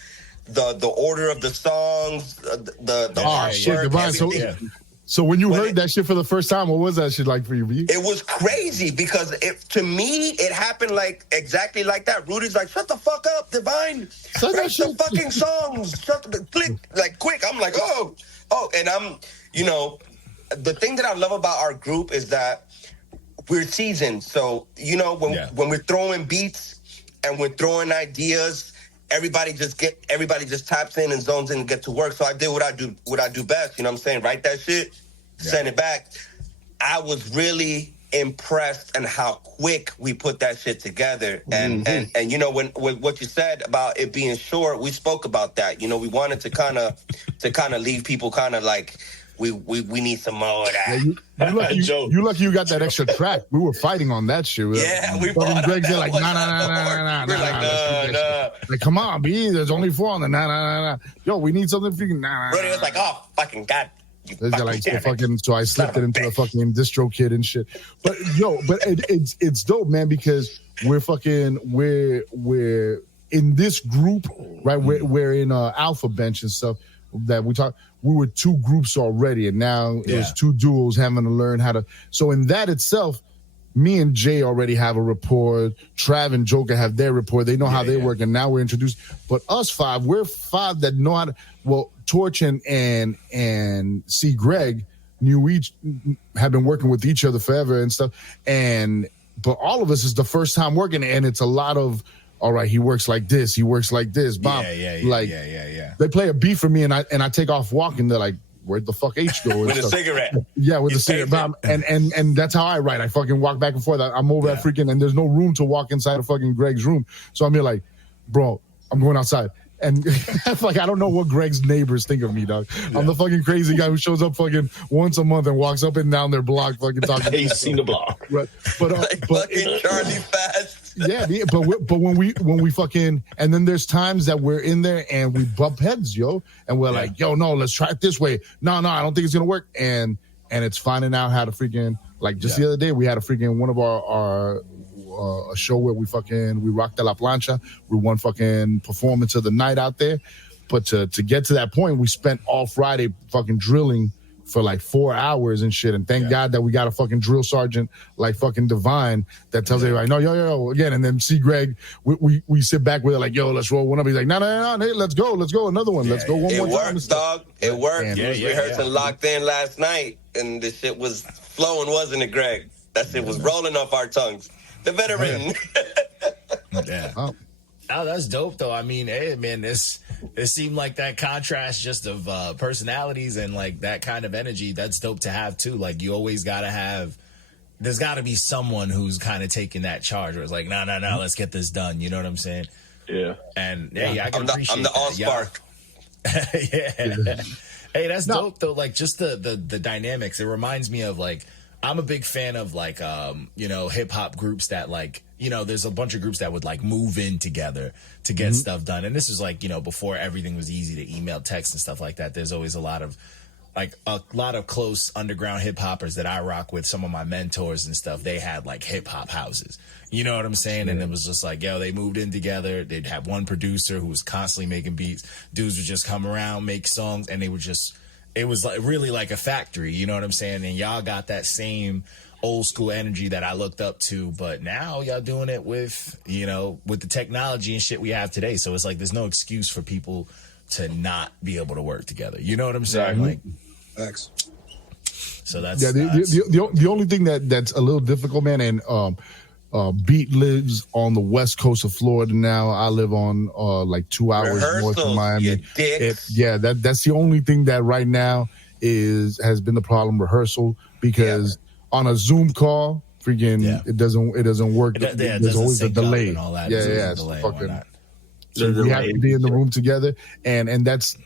The order of the songs, the artwork, So when you heard that shit for the first time, what was that shit like for you, B? It was crazy because to me, it happened exactly like that. Rudy's like, shut the fuck up, Divine. Write the fucking songs. Click, quick. I'm like, oh. And I'm, the thing that I love about our group is that we're seasoned. So, when we're throwing beats and we're throwing ideas, everybody just taps in and zones in and get to work. So I did what I do best, you know what I'm saying? Write that shit, send it back. I was really impressed and how quick we put that shit together. And when what you said about it being short, we spoke about that. We wanted to kind of leave people kind of we need some more of that. You lucky you got that extra track. We were fighting on that shit. We bought Greg's like, nah. We're like, nah. Like, come on, B. There's only 4 on the nah. Yo, we need something freaking nah. Brody was like, oh, fucking God. So I slipped it into the fucking distro kit and shit. But it's dope, man, because we're in this group, right? We're in Alpha Bench and stuff that we talk. We were 2 groups already, and now it was 2 duos having to learn how to. So in that itself, me and Jay already have a rapport. Trav and Joker have their rapport. They know how they work, and now we're introduced. But us 5, we're 5 that know how to. Well, Torch and C. Greg have been working with each other forever and stuff. But all of us is the first time working, and it's a lot of. All right, he works like this. He works like this. Bob, They play a beat for me, and I take off walking. They're like, "Where'd the fuck H go?" With a cigarette. Yeah, with a cigarette. Bob, and that's how I write. I fucking walk back and forth. I'm over at freaking, and there's no room to walk inside of fucking Greg's room. So I'm here like, bro, I'm going outside. And I don't know what Greg's neighbors think of me, dog. I'm the fucking crazy guy who shows up fucking once a month and walks up and down their block fucking talking. He's seen the block. Right. But fucking Charlie Fast. Yeah, but when we fucking, and then there's times that we're in there and we bump heads, yo, and we're like, yo, no, let's try it this way. No, I don't think it's gonna work. And it's finding out how to freaking, the other day we had a freaking one of our a show where we rocked La Plancha. We won fucking performance of the night out there. But to get to that point, we spent all Friday fucking drilling for 4 hours and shit. And thank God that we got a fucking drill sergeant like fucking Divine that tells everybody, no, yo, again. And then see Greg, we sit back with it yo, let's roll one up. He's like, no, hey, let's go, another one. Let's go one more time. It worked, dog. It worked. We was rehearsing locked in last night, and the shit was flowing, wasn't it, Greg? That shit was rolling off our tongues. The veteran. Oh, that's dope, though. I mean, hey, man, it seemed like that contrast just of personalities and that kind of energy. That's dope to have too. You always gotta have. There's got to be someone who's kind of taking that charge. Where it's no, let's get this done. You know what I'm saying? Yeah. And I can appreciate I'm the all spark. Yeah. Hey, that's dope though. Just the dynamics. It reminds me of I'm a big fan of like hip hop groups that like, there's a bunch of groups that would like move in together to get stuff done. And this is like, before everything was easy to email, text and stuff like that. There's always a lot of close underground hip hoppers that I rock with. Some of my mentors and stuff, they had like hip hop houses. You know what I'm saying? And it was just like, they moved in together. They'd have one producer who was constantly making beats. Dudes would just come around, make songs, and they would just, it was like really like a factory. You know what I'm saying? And y'all got that same old school energy that I looked up to, but now y'all doing it with, with the technology and shit we have today. So it's like, there's no excuse for people to not be able to work together. You know what I'm saying? Like, Thanks. so that's the only thing that's a little difficult, man. And Beat lives on the west coast of Florida now. I live on like 2 hours north of Miami. That's the only thing that right now has been the problem. Rehearsal, because on a Zoom call, it doesn't work. There's always a delay. And all that. It's fucking. So we have to be in the room together, and that's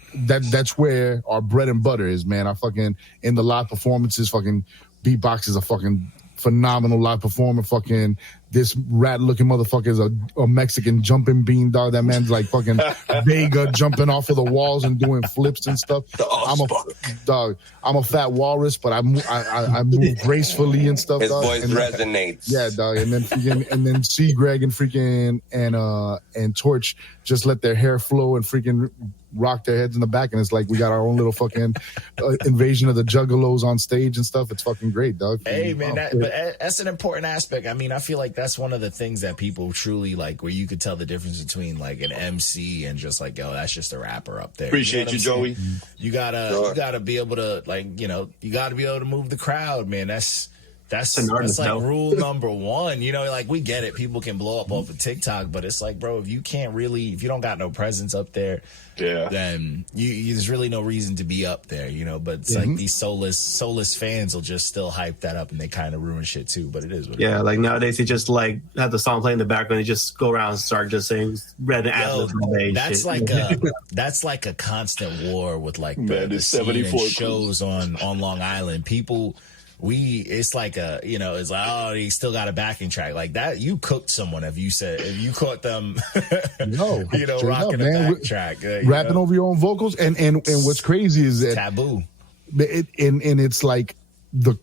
where our bread and butter is, man. Our fucking in the live performances, fucking beatbox is a fucking phenomenal live performer. Fucking this rat looking motherfucker is a Mexican jumping bean, dog. That man's like fucking Vega jumping off of the walls and doing flips and stuff. I'm a fat walrus, but I move gracefully and stuff. His dog. voice resonates. Yeah, dog. And then C Greg and freaking and Torch just let their hair flow and freaking rock their heads in the back, and it's like we got our own little fucking invasion of the juggalos on stage and stuff. It's fucking great, dog. Hey man, but that's an important aspect. I mean, I feel like that's one of the things that people truly like, where you could tell the difference between like an MC and just like, that's just a rapper up there. Appreciate you, Joey. You gotta be able to like, you gotta be able to move the crowd, man. That's like rule number one. Like we get it. People can blow up off of TikTok, but it's like, bro, if you don't got no presence up there, then there's really no reason to be up there, But it's like these soulless fans will just still hype that up, and they kind of ruin shit too. But it is what it is. Like nowadays they just like have the song playing in the background. They just go around and start just saying red and Atlas. That's like a constant war with like the 74 shows on Long Island. People. It's like it's like, he still got a backing track like that. You cooked someone if you caught them, rocking a back track, rapping over your own vocals. And what's crazy is that taboo. And it's like the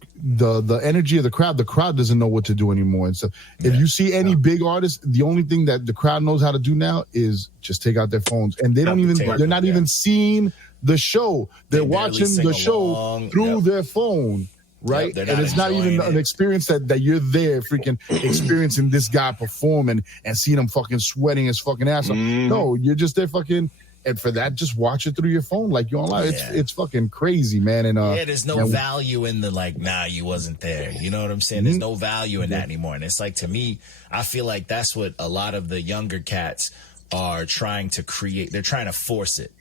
energy of the crowd doesn't know what to do anymore. And so if you see any big artist, the only thing that the crowd knows how to do now is just take out their phones, and they're not even seeing the show. They're watching the show through their phone. Right, and it's not even an experience that you're there freaking experiencing this guy perform and seeing him fucking sweating his fucking ass off. No, you're just there fucking, and for that, just watch it through your phone like you're online. It's fucking crazy, man. And there's no value in the like, you wasn't there. You know what I'm saying? There's no value in that anymore. And it's like, to me, I feel like that's what a lot of the younger cats are trying to create. They're trying to force it.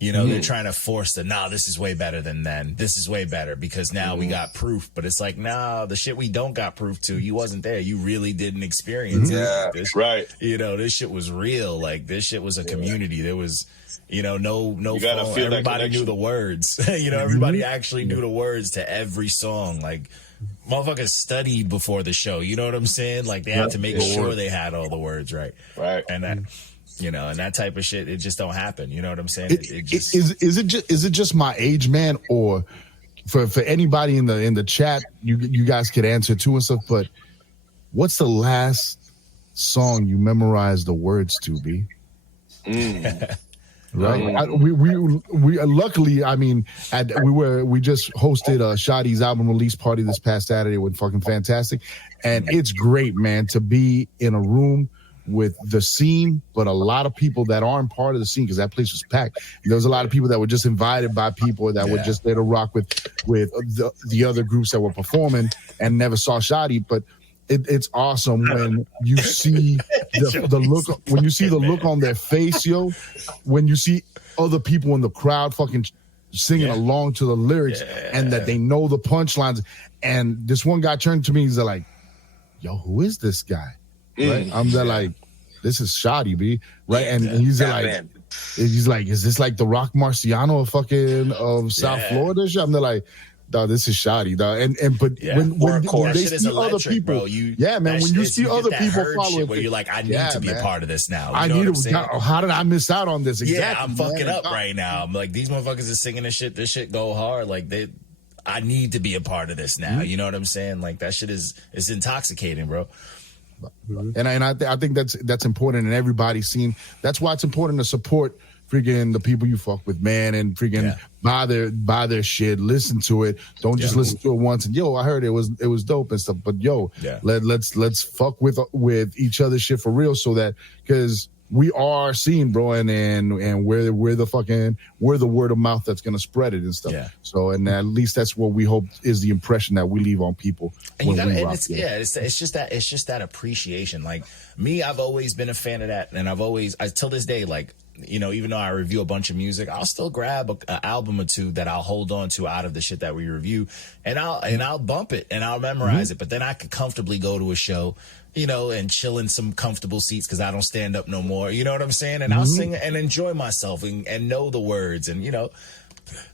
They're trying to force this is way better than then. This is way better because now we got proof. But it's like, the shit we don't got proof to, you wasn't there. You really didn't experience it. This shit was real. Like, this shit was a community. There was, no phone. Everybody knew the words. Everybody actually knew the words to every song. Like, motherfuckers studied before the show. You know what I'm saying? Like, they had to make sure they had all the words right. Right. And that... and that type of shit, it just don't happen. You know what I'm saying? Is it just my age, man, or for anybody in the chat, you guys could answer too and stuff. But what's the last song you memorized the words to, B? Right. We luckily, I mean, we just hosted Shadi's album release party this past Saturday. It went fucking fantastic, and it's great, man, to be in a room with the scene, but a lot of people that aren't part of the scene, because that place was packed. There was a lot of people that were just invited by people that were just there to rock with the other groups that were performing and never saw Shadi. But it's awesome when you see the look, when you see the look on their face, yo, when you see other people in the crowd fucking singing along to the lyrics and that they know the punchlines. And this one guy turned to me, he's like, yo, who is this guy? Right? I'm there like, this is Shadi, B. Right? And he's like, is this like the Rock Marciano of South Florida? I'm there like, dog, this is shoddy, dog. But when they shit is see other electric, people, bro. when you see other people follow it, where you're like, I need to be a part of this now. I need to. How did I miss out on this? Exactly, I'm fucking up right now. I'm like, these motherfuckers are singing this shit. This shit go hard. Like I need to be a part of this now. You know what I'm saying? Like that shit is intoxicating, bro. And I think that's important, and everybody's seen. That's why it's important to support freaking the people you fuck with, man, and freaking buy their shit, listen to it. Don't just listen to it once and I heard it was dope and stuff. But let's fuck with each other's shit for real, so that because we are seeing, bro, and we're the word of mouth that's gonna spread it and stuff. Yeah. So and at least that's what we hope is the impression that we leave on people. And it's just that appreciation. Like me, I've always been a fan of that, and I till this day, like, you know, even though I review a bunch of music, I'll still grab an album or two that I'll hold on to out of the shit that we review, and I'll bump it and I'll memorize it. But then I could comfortably go to a show, you know, and chill in some comfortable seats because I don't stand up no more. You know what I'm saying? And I'll sing and enjoy myself and know the words, and you know.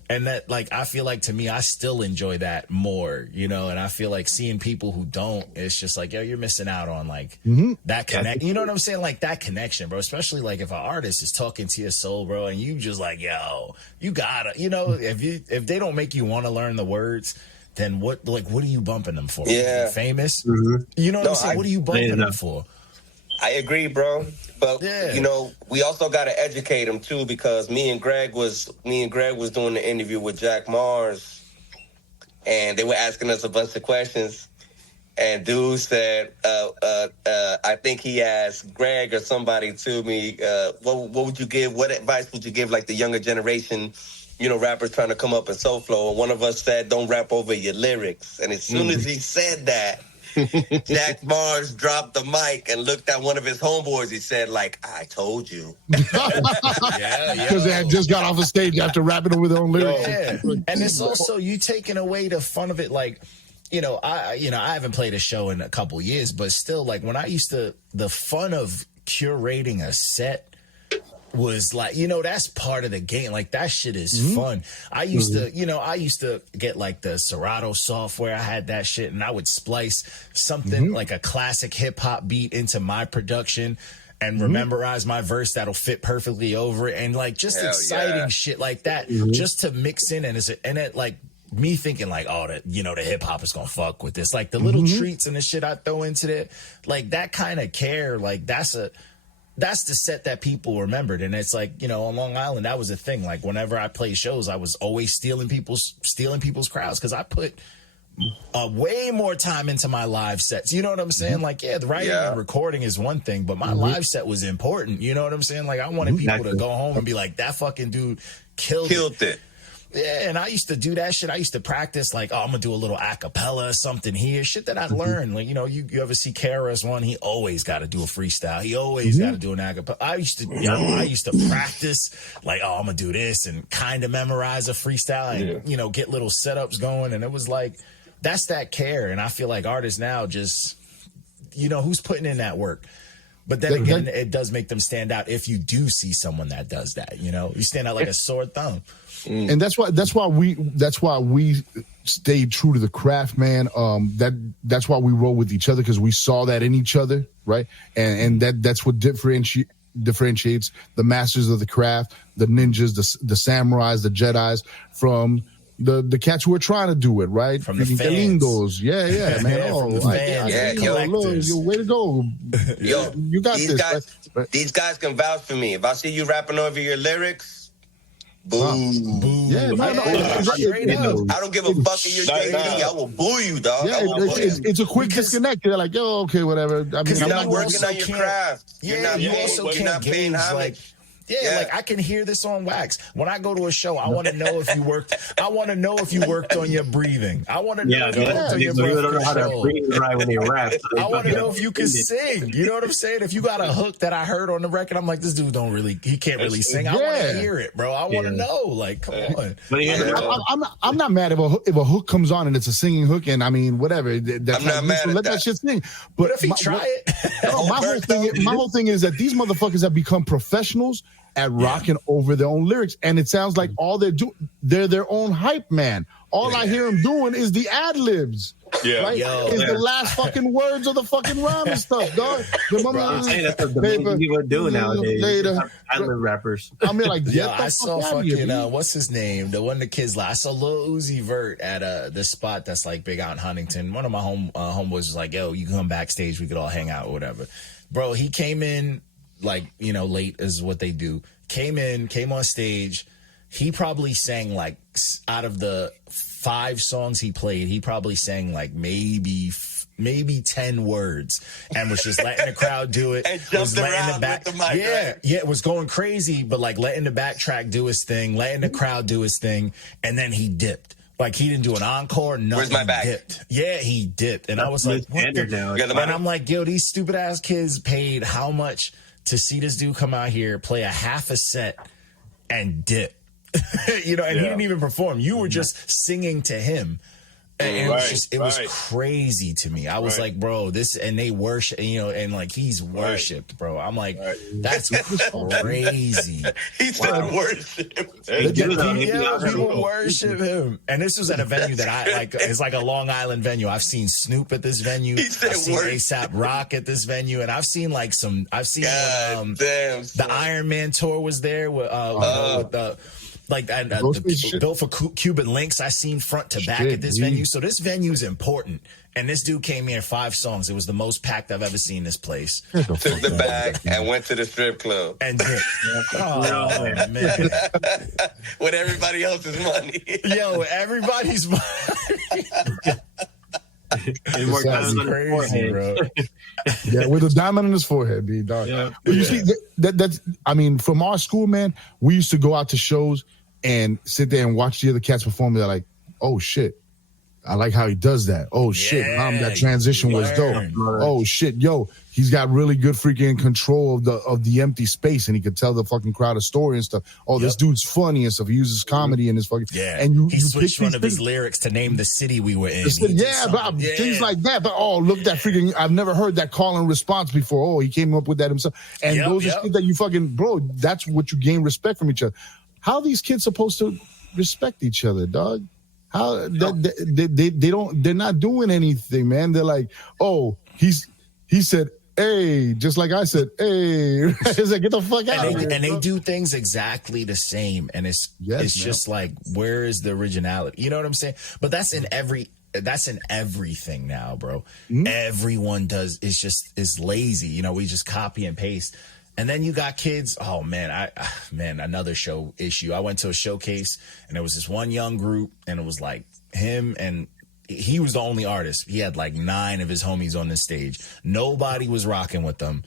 And that, like, I feel like, to me, I still enjoy that more, you know, and I feel like seeing people who don't, it's just like, yo, you're missing out on, like, that connect. You know what I'm saying? Like, that connection, bro, especially, like, if an artist is talking to your soul, bro, and you just like, yo, you gotta, you know, if they don't make you want to learn the words, then what are you bumping them for? Yeah. Famous? You know what I'm saying? What are you bumping them for? I agree, bro. But you know, we also got to educate him too, because me and Greg was doing the interview with Jack Mars, and they were asking us a bunch of questions. And dude said, I think he asked Greg or somebody to me, what advice would you give, like, the younger generation, you know, rappers trying to come up in soul flow? And one of us said, don't rap over your lyrics. And as soon as he said that, Jack Mars dropped the mic and looked at one of his homeboys. He said, like, I told you. Because they had just got off the stage after rapping over their own lyrics. Yeah. And it's also you taking away the fun of it. Like, I haven't played a show in a couple years, but still, like, when the fun of curating a set was like, that's part of the game. Like, that shit is fun. I used to get, like, the Serato software. I had that shit, and I would splice something like a classic hip hop beat into my production and memorize my verse that'll fit perfectly over it, and, like, just exciting shit like that, just to mix in. And it like me thinking, like, the hip hop is gonna fuck with this, like the little treats and the shit I throw into it, like that kind of care, like that's the set that people remembered. And it's like, on Long Island, that was a thing. Like, whenever I play shows, I was always stealing people's crowds, because I put way more time into my live sets. You know what I'm saying? Like, the writing and recording is one thing, but my live set was important. You know what I'm saying? Like, I wanted people to go home and be like, that fucking dude killed it. Yeah, and I used to do that shit. I used to practice, like, I'm going to do a little acapella or something here. Shit that I learned. Like, you ever see KRS-One? He always got to do a freestyle. He always got to do an acapella. I used to practice, like, I'm going to do this, and kind of memorize a freestyle and, get little setups going. And it was like, that's that care. And I feel like artists now just, who's putting in that work? But then again, it does make them stand out if you do see someone that does that. You stand out like a sore thumb. And that's why we stayed true to the craft, man. That's why we roll with each other, because we saw that in each other, right? And that's what differentiates the masters of the craft, the ninjas, the samurais, the Jedis, from the cats who are trying to do it, right? From the fans. Man. Yo, way to go. Yo, you got these this. guys, right? These guys can vouch for me. If I see you rapping over your lyrics, boom. Yeah, no. I don't give a fuck if you're JD. I will boo you, dog. Yeah, it's a quick disconnect. You're like, yo, okay, whatever. I mean, you're not working on your craft. You're not paying homage. Like, I can hear this on wax. When I go to a show, I want to know if you worked. I want to know if you worked on your breathing. I want to know if you worked on your breath. Don't know how to breathe right when you rap. I want to know if you can sing. You know what I'm saying? If you got a hook that I heard on the record, I'm like, this dude he can't really sing. I want to hear it, bro. I want to know. Like, come on. I'm not mad if a hook comes on and it's a singing hook, and I mean, whatever. I'm not mad at that shit sing. But if he try it, my whole thing is that these motherfuckers have become professionals at rocking over their own lyrics, and it sounds like all they're their own hype man. all I hear him doing is the ad libs. Yeah. Right? Is the last fucking words of the fucking rhyme and stuff, dog. That's what the main people do nowadays. Later. Ad-lib rappers. I mean, like, Yo, I saw fucking what's his name? The one the kids. I saw Lil Uzi Vert at this spot that's like big out in Huntington. One of my homeboys was like, "Yo, you can come backstage. We could all hang out or whatever." Bro, he came in like late is what they do. Came on stage. He probably sang like out of the 5 songs he played, he probably sang like maybe 10 words and was just letting the crowd do it. And jumped around with the mic, right? Yeah, it was going crazy, but like letting the backtrack do his thing, letting the crowd do his thing, and then he dipped. Like he didn't do an encore, nothing. Where's my bag? Dipped. Yeah, he dipped. And I was like, what the? Now. And I'm like, yo, these stupid ass kids paid how much to see this dude come out here, play a half a set, and dip. And he didn't even perform. You were just singing to him. And it was crazy to me. I was like, bro, this, and they worship, and like he's worshipped, bro. I'm like, that's crazy. He said worship. People worship him. And this was at a venue that I like. It's like a Long Island venue. I've seen Snoop at this venue. I've seen ASAP Rock at this venue, and I've seen like the Iron Man tour was there with the. Like the Built for Cuban Links, I seen front to back at this venue. So this venue's important. And this dude came here 5 songs. It was the most packed I've ever seen this place. Took the bag and went to the strip club. And oh man, with everybody else's money. Yo, everybody's money. Crazy, bro. Yeah, with a diamond on his forehead, B, dog. Yeah. But you see, that's I mean, from our school, man, we used to go out to shows and sit there and watch the other cats perform. They're like, oh shit, I like how he does that. Oh shit, that transition was dope. Oh shit, yo, he's got really good freaking control of the empty space, and he could tell the fucking crowd a story and stuff. Oh, this dude's funny and stuff. He uses comedy in his fucking And he switched one of his lyrics to name the city we were in. Things like that. But look, that freaking, I've never heard that call and response before. Oh, he came up with that himself. And those are shit that you fucking, bro. That's what you gain respect from each other. How are these kids supposed to respect each other, dog? How they're not doing anything, man. They're like, oh, he said, hey, just like I said, hey. It's like, get the fuck out of here. And they do things exactly the same. And it's just like, where is the originality? You know what I'm saying? But that's in everything now, bro. Mm-hmm. Everyone is lazy. We just copy and paste. And then you got kids. Oh man, another show issue. I went to a showcase and there was this one young group and it was like him and he was the only artist. He had like 9 of his homies on the stage. Nobody was rocking with them.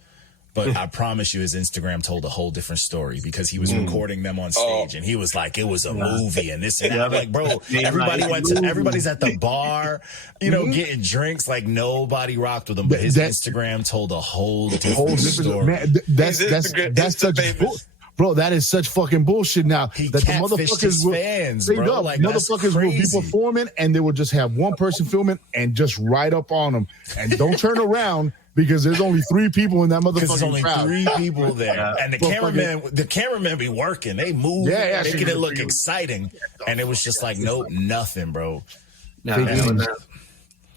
But I promise you his Instagram told a whole different story because he was recording them on stage and he was like, it was a movie and this and that. I'm like, bro, everybody's at the bar, getting drinks. Like nobody rocked with him, but his Instagram told a whole different story. Man, that's such bro, that is such fucking bullshit now. He that the motherfuckers fans, bro. Like, motherfuckers will be performing and they will just have one person filming and just right up on them. And don't turn around because there's only 3 people in that motherfucking crowd. There's only 3 people there. And the cameraman be working. They move, making it look exciting. And it was just like, nope, nothing, bro.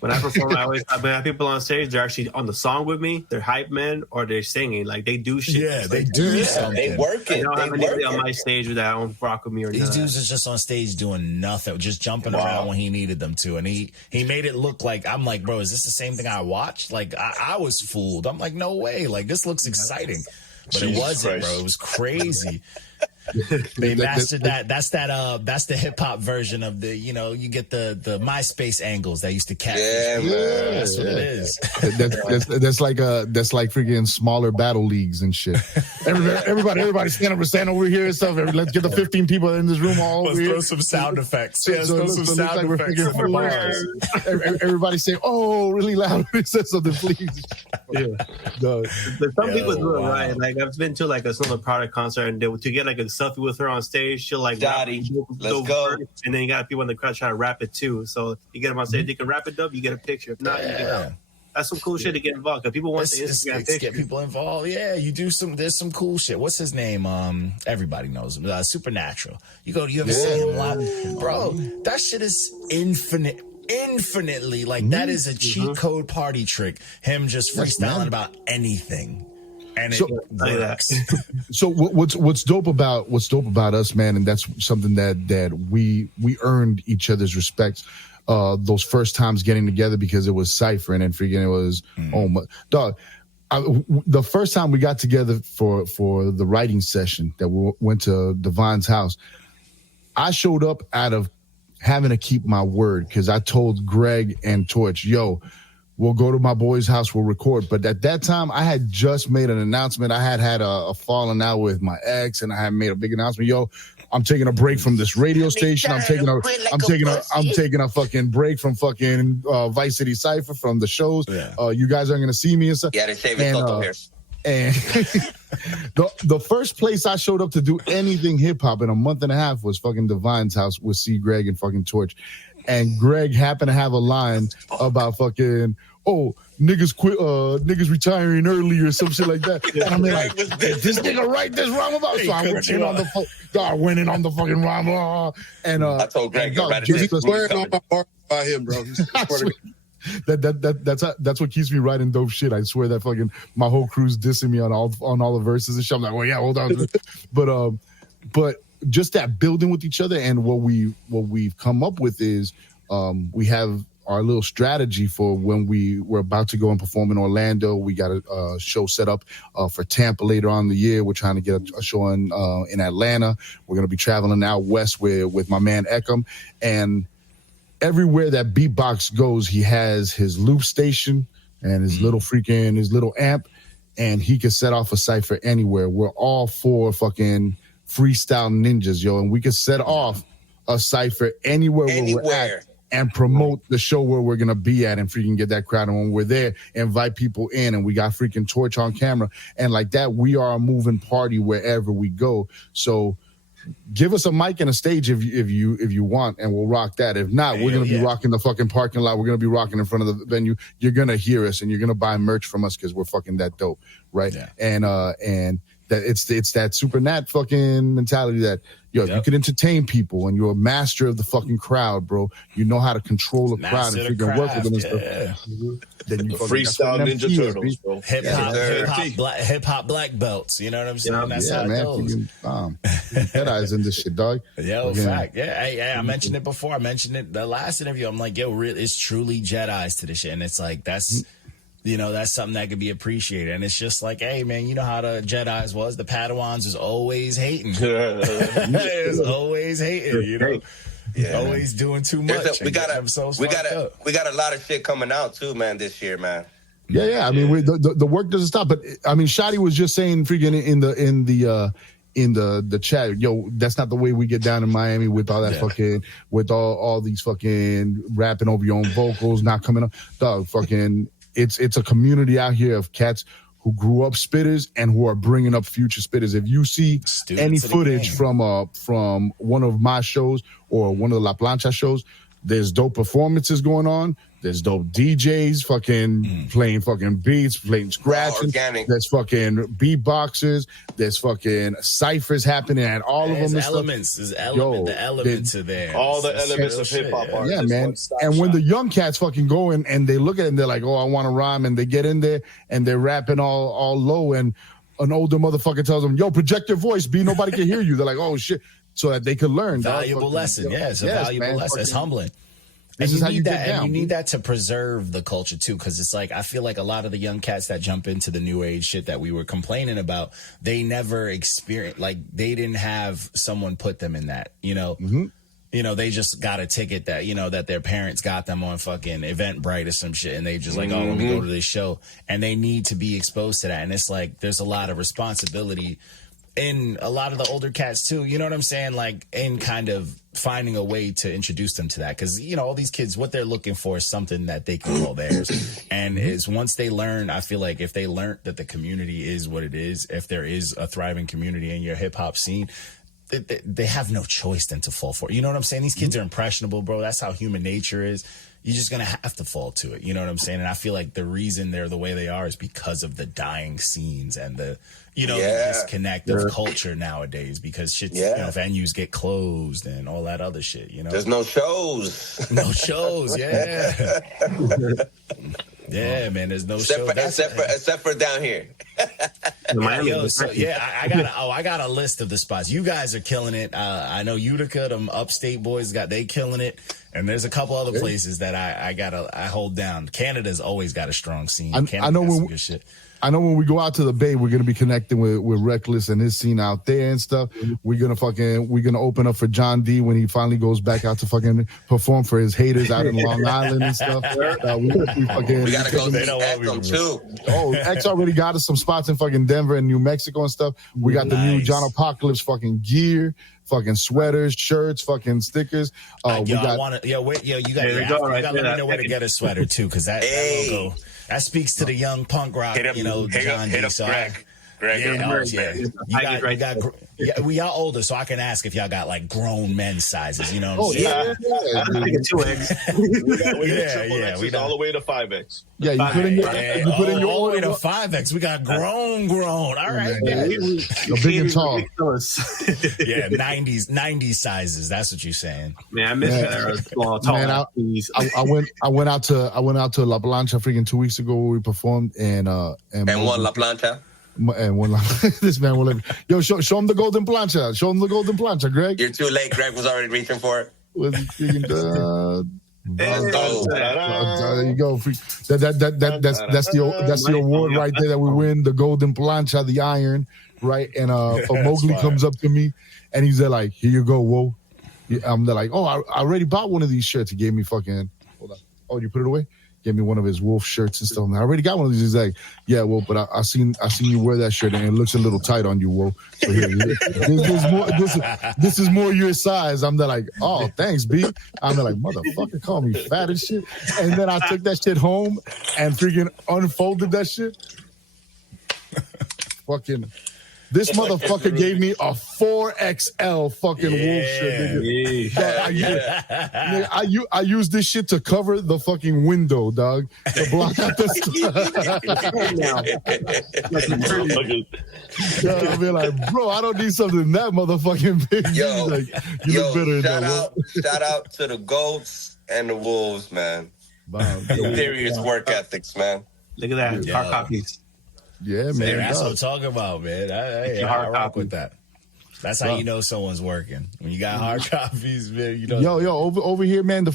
When I perform, I always have people on stage. They're actually on the song with me. They're hype men, or they're singing. Like they do shit. Yeah, they do something. They work it. I don't have anybody on my stage that don't rock with me or These dudes is just on stage doing nothing, just jumping around when he needed them to, and he made it look like I'm like, bro, is this the same thing I watched? Like I was fooled. I'm like, no way. Like this looks exciting, but it wasn't, bro. It was crazy. They mastered that. That's the hip hop version of the, you get the MySpace angles that used to catch. Yeah, man. That's what it is. That's like freaking smaller battle leagues and shit. Everybody stand over here and stuff. Let's get the 15 people in this room all over here. Let's throw some sound effects. Yeah, throw some sound effects. Everybody say, oh, really loud. Say something, please. Yeah. But some people do it right. Like I've been to like a Summer Product concert and to get like a selfie with her on stage, she'll like Dottie, let's go. And then you got people in the crowd trying to rap it too. So you get them on stage, they can rap it up, you get a picture. If not, you get out. That's some cool shit to get involved because people want the Instagram It's get picture. people involved. Yeah, you do some. There's some cool shit. What's his name? Everybody knows him. Supernatural. You ever see him live, bro? That shit is infinitely like that is a cheat code party trick. Him just freestyling about anything, and it works. So what's dope about us, man, and that's something that we earned each other's respect. Those first times getting together because it was Cypher and freaking it was oh my dog. The first time we got together for the writing session that we went to Divine's house, I showed up out of having to keep my word because I told Greg and Torch, yo, we'll go to my boy's house, we'll record. But at that time, I had just made an announcement. I had a falling out with my ex, and I had made a big announcement. Yo, I'm taking a break from this radio station. I'm taking a fucking break from fucking Vice City Cypher from the shows. Yeah. You guys aren't gonna see me and stuff. Yeah, they shave his hair. And the first place I showed up to do anything hip hop in a month and a half was fucking Divine's house with C. Greg and fucking Torch. And Greg happened to have a line about fucking, oh, niggas quit, niggas retiring early or some shit like that. And I'm like, did this nigga write this rhyme about? So I went in on the fucking rhyme. And I told Greg, he's swearing on my bar by him, bro. That's what keeps me writing dope shit. I swear that fucking my whole crew's dissing me on all the verses and shit. I'm like, well, yeah, hold on. But just that building with each other, and what we've come up with is we have our little strategy for when we're about to go and perform in Orlando. We got a show set up for Tampa later on in the year. We're trying to get a show in Atlanta. We're going to be traveling out west with my man Eckham, and everywhere that Beatbox goes, he has his loop station and his little amp, and he can set off a cypher anywhere. We're all for fucking freestyle ninjas, yo, and we can set off a cypher anywhere where we're at and promote the show where we're gonna be at and freaking get that crowd. And when we're there, invite people in, and we got freaking Torch on camera, and like that, we are a moving party wherever we go. So give us a mic and a stage if you want, and we'll rock that. If not, we're gonna be rocking the fucking parking lot. We're gonna be rocking in front of the venue. You're gonna hear us, and you're gonna buy merch from us because we're fucking that dope, right? Yeah. And that it's that super nat fucking mentality that you can entertain people, and you're a master of the fucking crowd, bro. You know how to control the crowd and figure work with them and stuff. Then you freestyle Ninja Turtles, bro. Hip hop black belts. You know what I'm saying? That's how it goes. Jedi's in this shit, dog. Yo, fact. Yeah, I mentioned it before. I mentioned it the last interview. I'm like, yo, it's truly Jedi's to this shit, and it's like that's. You know, that's something that could be appreciated. And it's just like, hey, man, you know how the Jedis was? The Padawans is always hating. It's always hating, you know? Yeah, always doing too much. We got a lot of shit coming out, too, man, this year, man. Yeah. I mean, the work doesn't stop. But, I mean, Shotty was just saying freaking in the chat, yo, that's not the way we get down in Miami with all that fucking, with all these fucking rapping over your own vocals, not coming up. Dog, fucking... It's a community out here of cats who grew up spitters and who are bringing up future spitters. If you see any footage from one of my shows or one of the La Plancha shows, there's dope performances going on. There's dope DJs fucking playing fucking beats, playing scratching. There's fucking beatboxers. There's fucking ciphers happening at all of them. The elements are there. All the elements of hip hop are. Yeah, man. And when the young cats fucking go in and they look at it and they're like, oh, I want to rhyme, and they get in there and they're rapping all low, and an older motherfucker tells them, yo, project your voice, B, nobody can hear you. They're like, oh shit. So that they could learn. Valuable lesson. Yeah, it's a valuable lesson. It's humbling. And you need that, and you need that to preserve the culture too, because it's like I feel like a lot of the young cats that jump into the new age shit that we were complaining about, they never experienced, like they didn't have someone put them in that, you know. You know, they just got a ticket that, you know, that their parents got them on fucking Eventbrite or some shit, and they just like, oh, let me go to this show, and they need to be exposed to that. And it's like there's a lot of responsibility in a lot of the older cats too, you know what I'm saying? Like in kind of finding a way to introduce them to that. Cause you know, all these kids, what they're looking for is something that they can call theirs. And is once they learn, I feel like if they learned that the community is what it is, if there is a thriving community in your hip hop scene, they have no choice than to fall for it. You know what I'm saying? These kids are impressionable, bro. That's how human nature is. you're just gonna have to fall to it. You know what I'm saying? And I feel like the reason they're the way they are is because of the dying scenes and the the disconnect of culture nowadays, because shit, venues get closed and all that other shit. There's no shows. No shows. Yeah. Yeah, man. There's no shows except for down here. I got a list of the spots. You guys are killing it. I know Utica, them upstate boys they killing it. And there's a couple other places that I hold down. Canada's always got a strong scene. I know when good shit. I know when we go out to the Bay, we're gonna be connecting with Reckless and his scene out there and stuff. We're gonna open up for John D when he finally goes back out to fucking perform for his haters out in Long Island and stuff. We gotta go see X too. Oh, X already got us some spots in fucking Denver and New Mexico and stuff. We got the new John Apocalypse fucking gear, fucking sweaters, shirts, fucking stickers. You gotta let me know where to get a sweater too, because that logo. That speaks to the young punk rock, John D. So we are older, so I can ask if y'all got like grown men's sizes. You know what I'm saying? I think it's 2X. We all the way to 5X. Yeah, you put in your all the way order to 5X. We got grown. All right, big and tall. 90s sizes. That's what you're saying. Man, I miss that. Tall. Man, I went out to La Plancha freaking 2 weeks ago where we performed and one La Plancha. And one this man will let me. Yo, show him the golden plancha. Show him the golden plancha, Greg. You're too late. Greg was already reaching for it. There you go. That's the award right there that we win, the golden plancha, the iron, right? And Mowgli comes up to me and he's there like, here you go, whoa. I'm there like, oh, I already bought one of these shirts. He gave me fucking. Hold on. Oh, you put it away? Gave me one of his wolf shirts and stuff. I already got one of these. He's like, yeah, well, but I seen you wear that shirt and it looks a little tight on you, Wolf. So here, this is more your size. I'm there like, oh, thanks, B. I'm there like, motherfucker, call me fat and shit. And then I took that shit home and freaking unfolded that shit. Fucking. This motherfucker gave me a 4XL fucking wolf shirt, nigga. I used this shit to cover the fucking window, dog, to block out the stuff. I'll be like, bro, I don't need something that motherfucking big. Yo, like, you look better than that. Shout out to the goats and the wolves, man. Serious work ethics, man. Look at that. Hard copies. Yeah, man. That's what I'm talking about, man. I rock with that. That's how you know someone's working. When you got hard copies, man, you know. Yo, over here, man,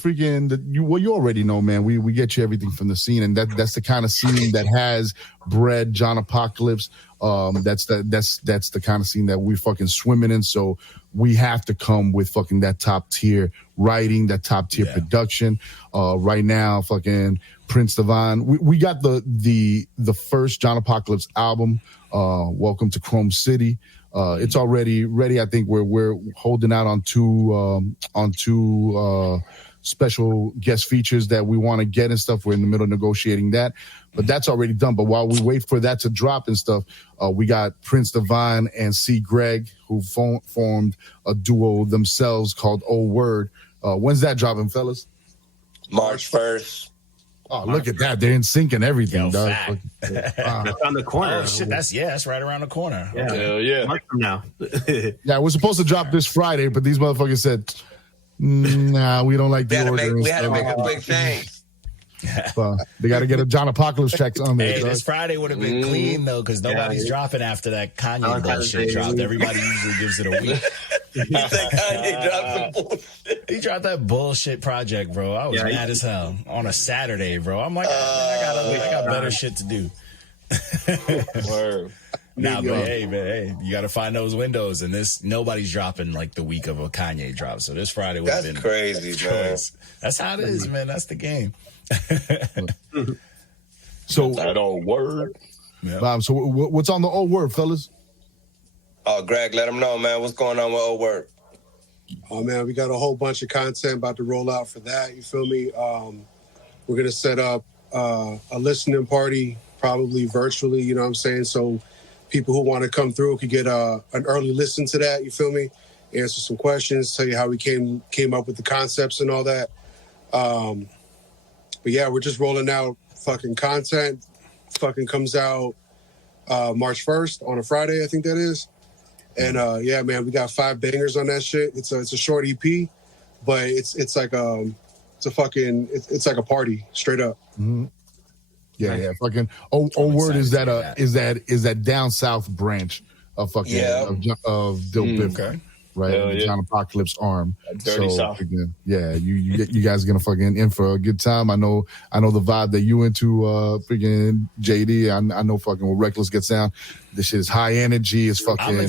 you already know, man. We get you everything from the scene, and that's the kind of scene that has bred John Apocalypse. That's the kind of scene that we're fucking swimming in. So we have to come with fucking that top tier writing, that top tier production. Right now, fucking Prince Devon. We got the first John Apocalypse album, Welcome to Chrome City. It's already ready. I think we're holding out on two special guest features that we want to get and stuff. We're in the middle of negotiating that, but that's already done. But while we wait for that to drop and stuff, we got Prince Devon and C. Greg, who formed a duo themselves called Old Word. When's that dropping, fellas? March 1st. Oh, look at that. They're in sync and everything, dog. On the corner. Oh, shit. That's right around the corner. Yeah. Hell yeah. Month from now. Yeah, we're supposed to drop this Friday, but these motherfuckers said, nah, we don't like the order. We had to make a quick change. They got to get a John Apocalypse check on there. Hey, this Friday would have been clean, though, because nobody's dropping after that Kanye bullshit dropped. Everybody usually gives it a week. He said Kanye dropped some bullshit. He dropped that bullshit project, bro. I was mad as hell on a Saturday, bro. I'm like, I got better shit to do. Word. Nah, but hey, you got to find those windows, and nobody's dropping like the week of a Kanye drop. So this Friday would have been crazy, man. That's how it is, man. That's the game. So that Old Word. Bob, so what's on the Old Word, fellas? Oh, Greg, let them know, man. What's going on with Old Word? Oh, man, we got a whole bunch of content about to roll out for that. You feel me? We're going to set up a listening party, probably virtually, you know what I'm saying? So people who want to come through could get an early listen to that, you feel me? Answer some questions, tell you how we came up with the concepts and all that. But yeah, we're just rolling out fucking content. Fucking comes out March 1st on a Friday, I think that is. And yeah, man, we got 5 bangers on that shit. It's a short EP, but it's like it's like a party straight up. Mm-hmm. Yeah. Fucking word is that down south branch of fucking of Dill Biff, right? John Apocalypse arm. Dirty South. Again, you guys are gonna fucking in for a good time. I know the vibe that you into freaking JD. I know fucking when Reckless gets down, this shit is high energy. It's fucking. I'm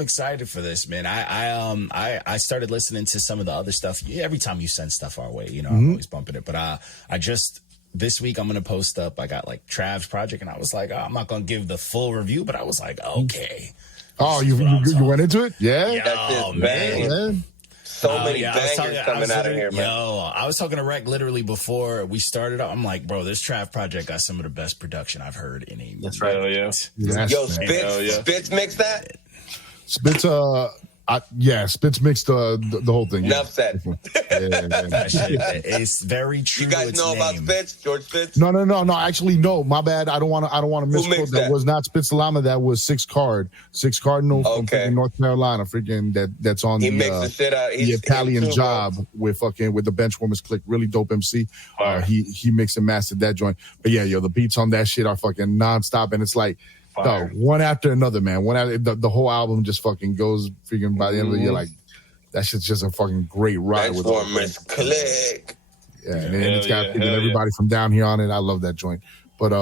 excited for this, man. I started listening to some of the other stuff. Every time you send stuff our way, I'm always bumping it. But I just this week I'm gonna post up. I got like Trav's project, and I was like, I'm not gonna give the full review, but I was like, okay. Oh, you went into it? Yeah. Oh man. So many bangers coming out of here, man. I was talking to Rec literally before we started up. I'm like, bro, this Trav project got some of the best production I've heard in a That's right. Oh yeah. Yes, Yo, man. Spitz mixed that? Spitz Spitz mixed the whole thing. Enough said. It's very true. You guys know about Spitz, George Spitz? No. Actually, no. My bad. I don't want to misquote. That was not Spitz Lama. That was Six Cardinal from freaking North Carolina. Freaking that's on he mixed the shit out. The Italian Job with the Benchwarmers Click. Really dope MC. He mixed and mastered that joint. But yeah, the beats on that shit are fucking nonstop, and it's like. No, one after another, man. One after the whole album just fucking goes freaking by the end of the year. Like that shit's just a fucking great ride with Benchwarmers Click. Yeah, and it's got everybody from down here on it. I love that joint. But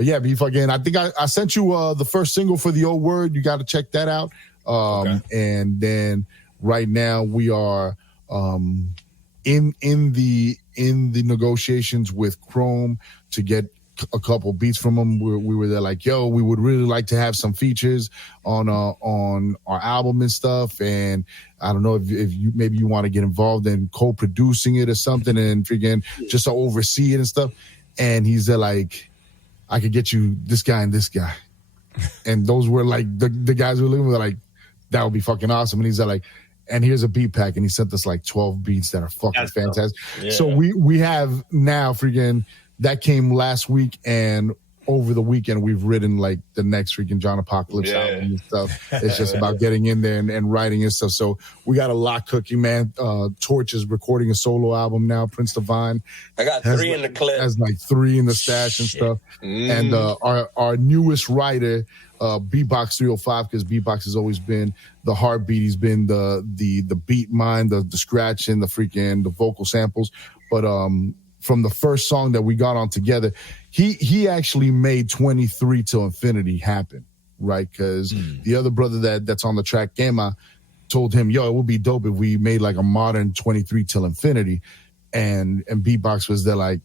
yeah, be fucking. I think I sent you the first single for the old word. You got to check that out. And then right now we are in the negotiations with Chrome to get a couple beats from them. We were there like, yo, we would really like to have some features on our album and stuff. And I don't know if you maybe you want to get involved in co-producing it or something and freaking just to oversee it and stuff. And he's there like, I could get you this guy and this guy. And those were like the guys who were living with like, that would be fucking awesome. And he's there like, and here's a beat pack. And he sent us like 12 beats that are fucking fantastic. Yeah. So we have now freaking. That came last week, and over the weekend, we've written like the next freaking John Apocalypse album and stuff. It's just about getting in there and writing and stuff. So we got a lot cooking, man. Torch is recording a solo album now. Prince Divine. I got 3 in the clip. Has like 3 in the stash and stuff. And our newest writer, Beatbox 305, because Beatbox has always been the heartbeat. He's been the beat mind, the scratching, the vocal samples. But from the first song that we got on together, he actually made 23 Till Infinity happen, right? Because the other brother that's on the track, Gamma, told him, yo, it would be dope if we made like a modern 23 Till Infinity. And Beatbox was there like,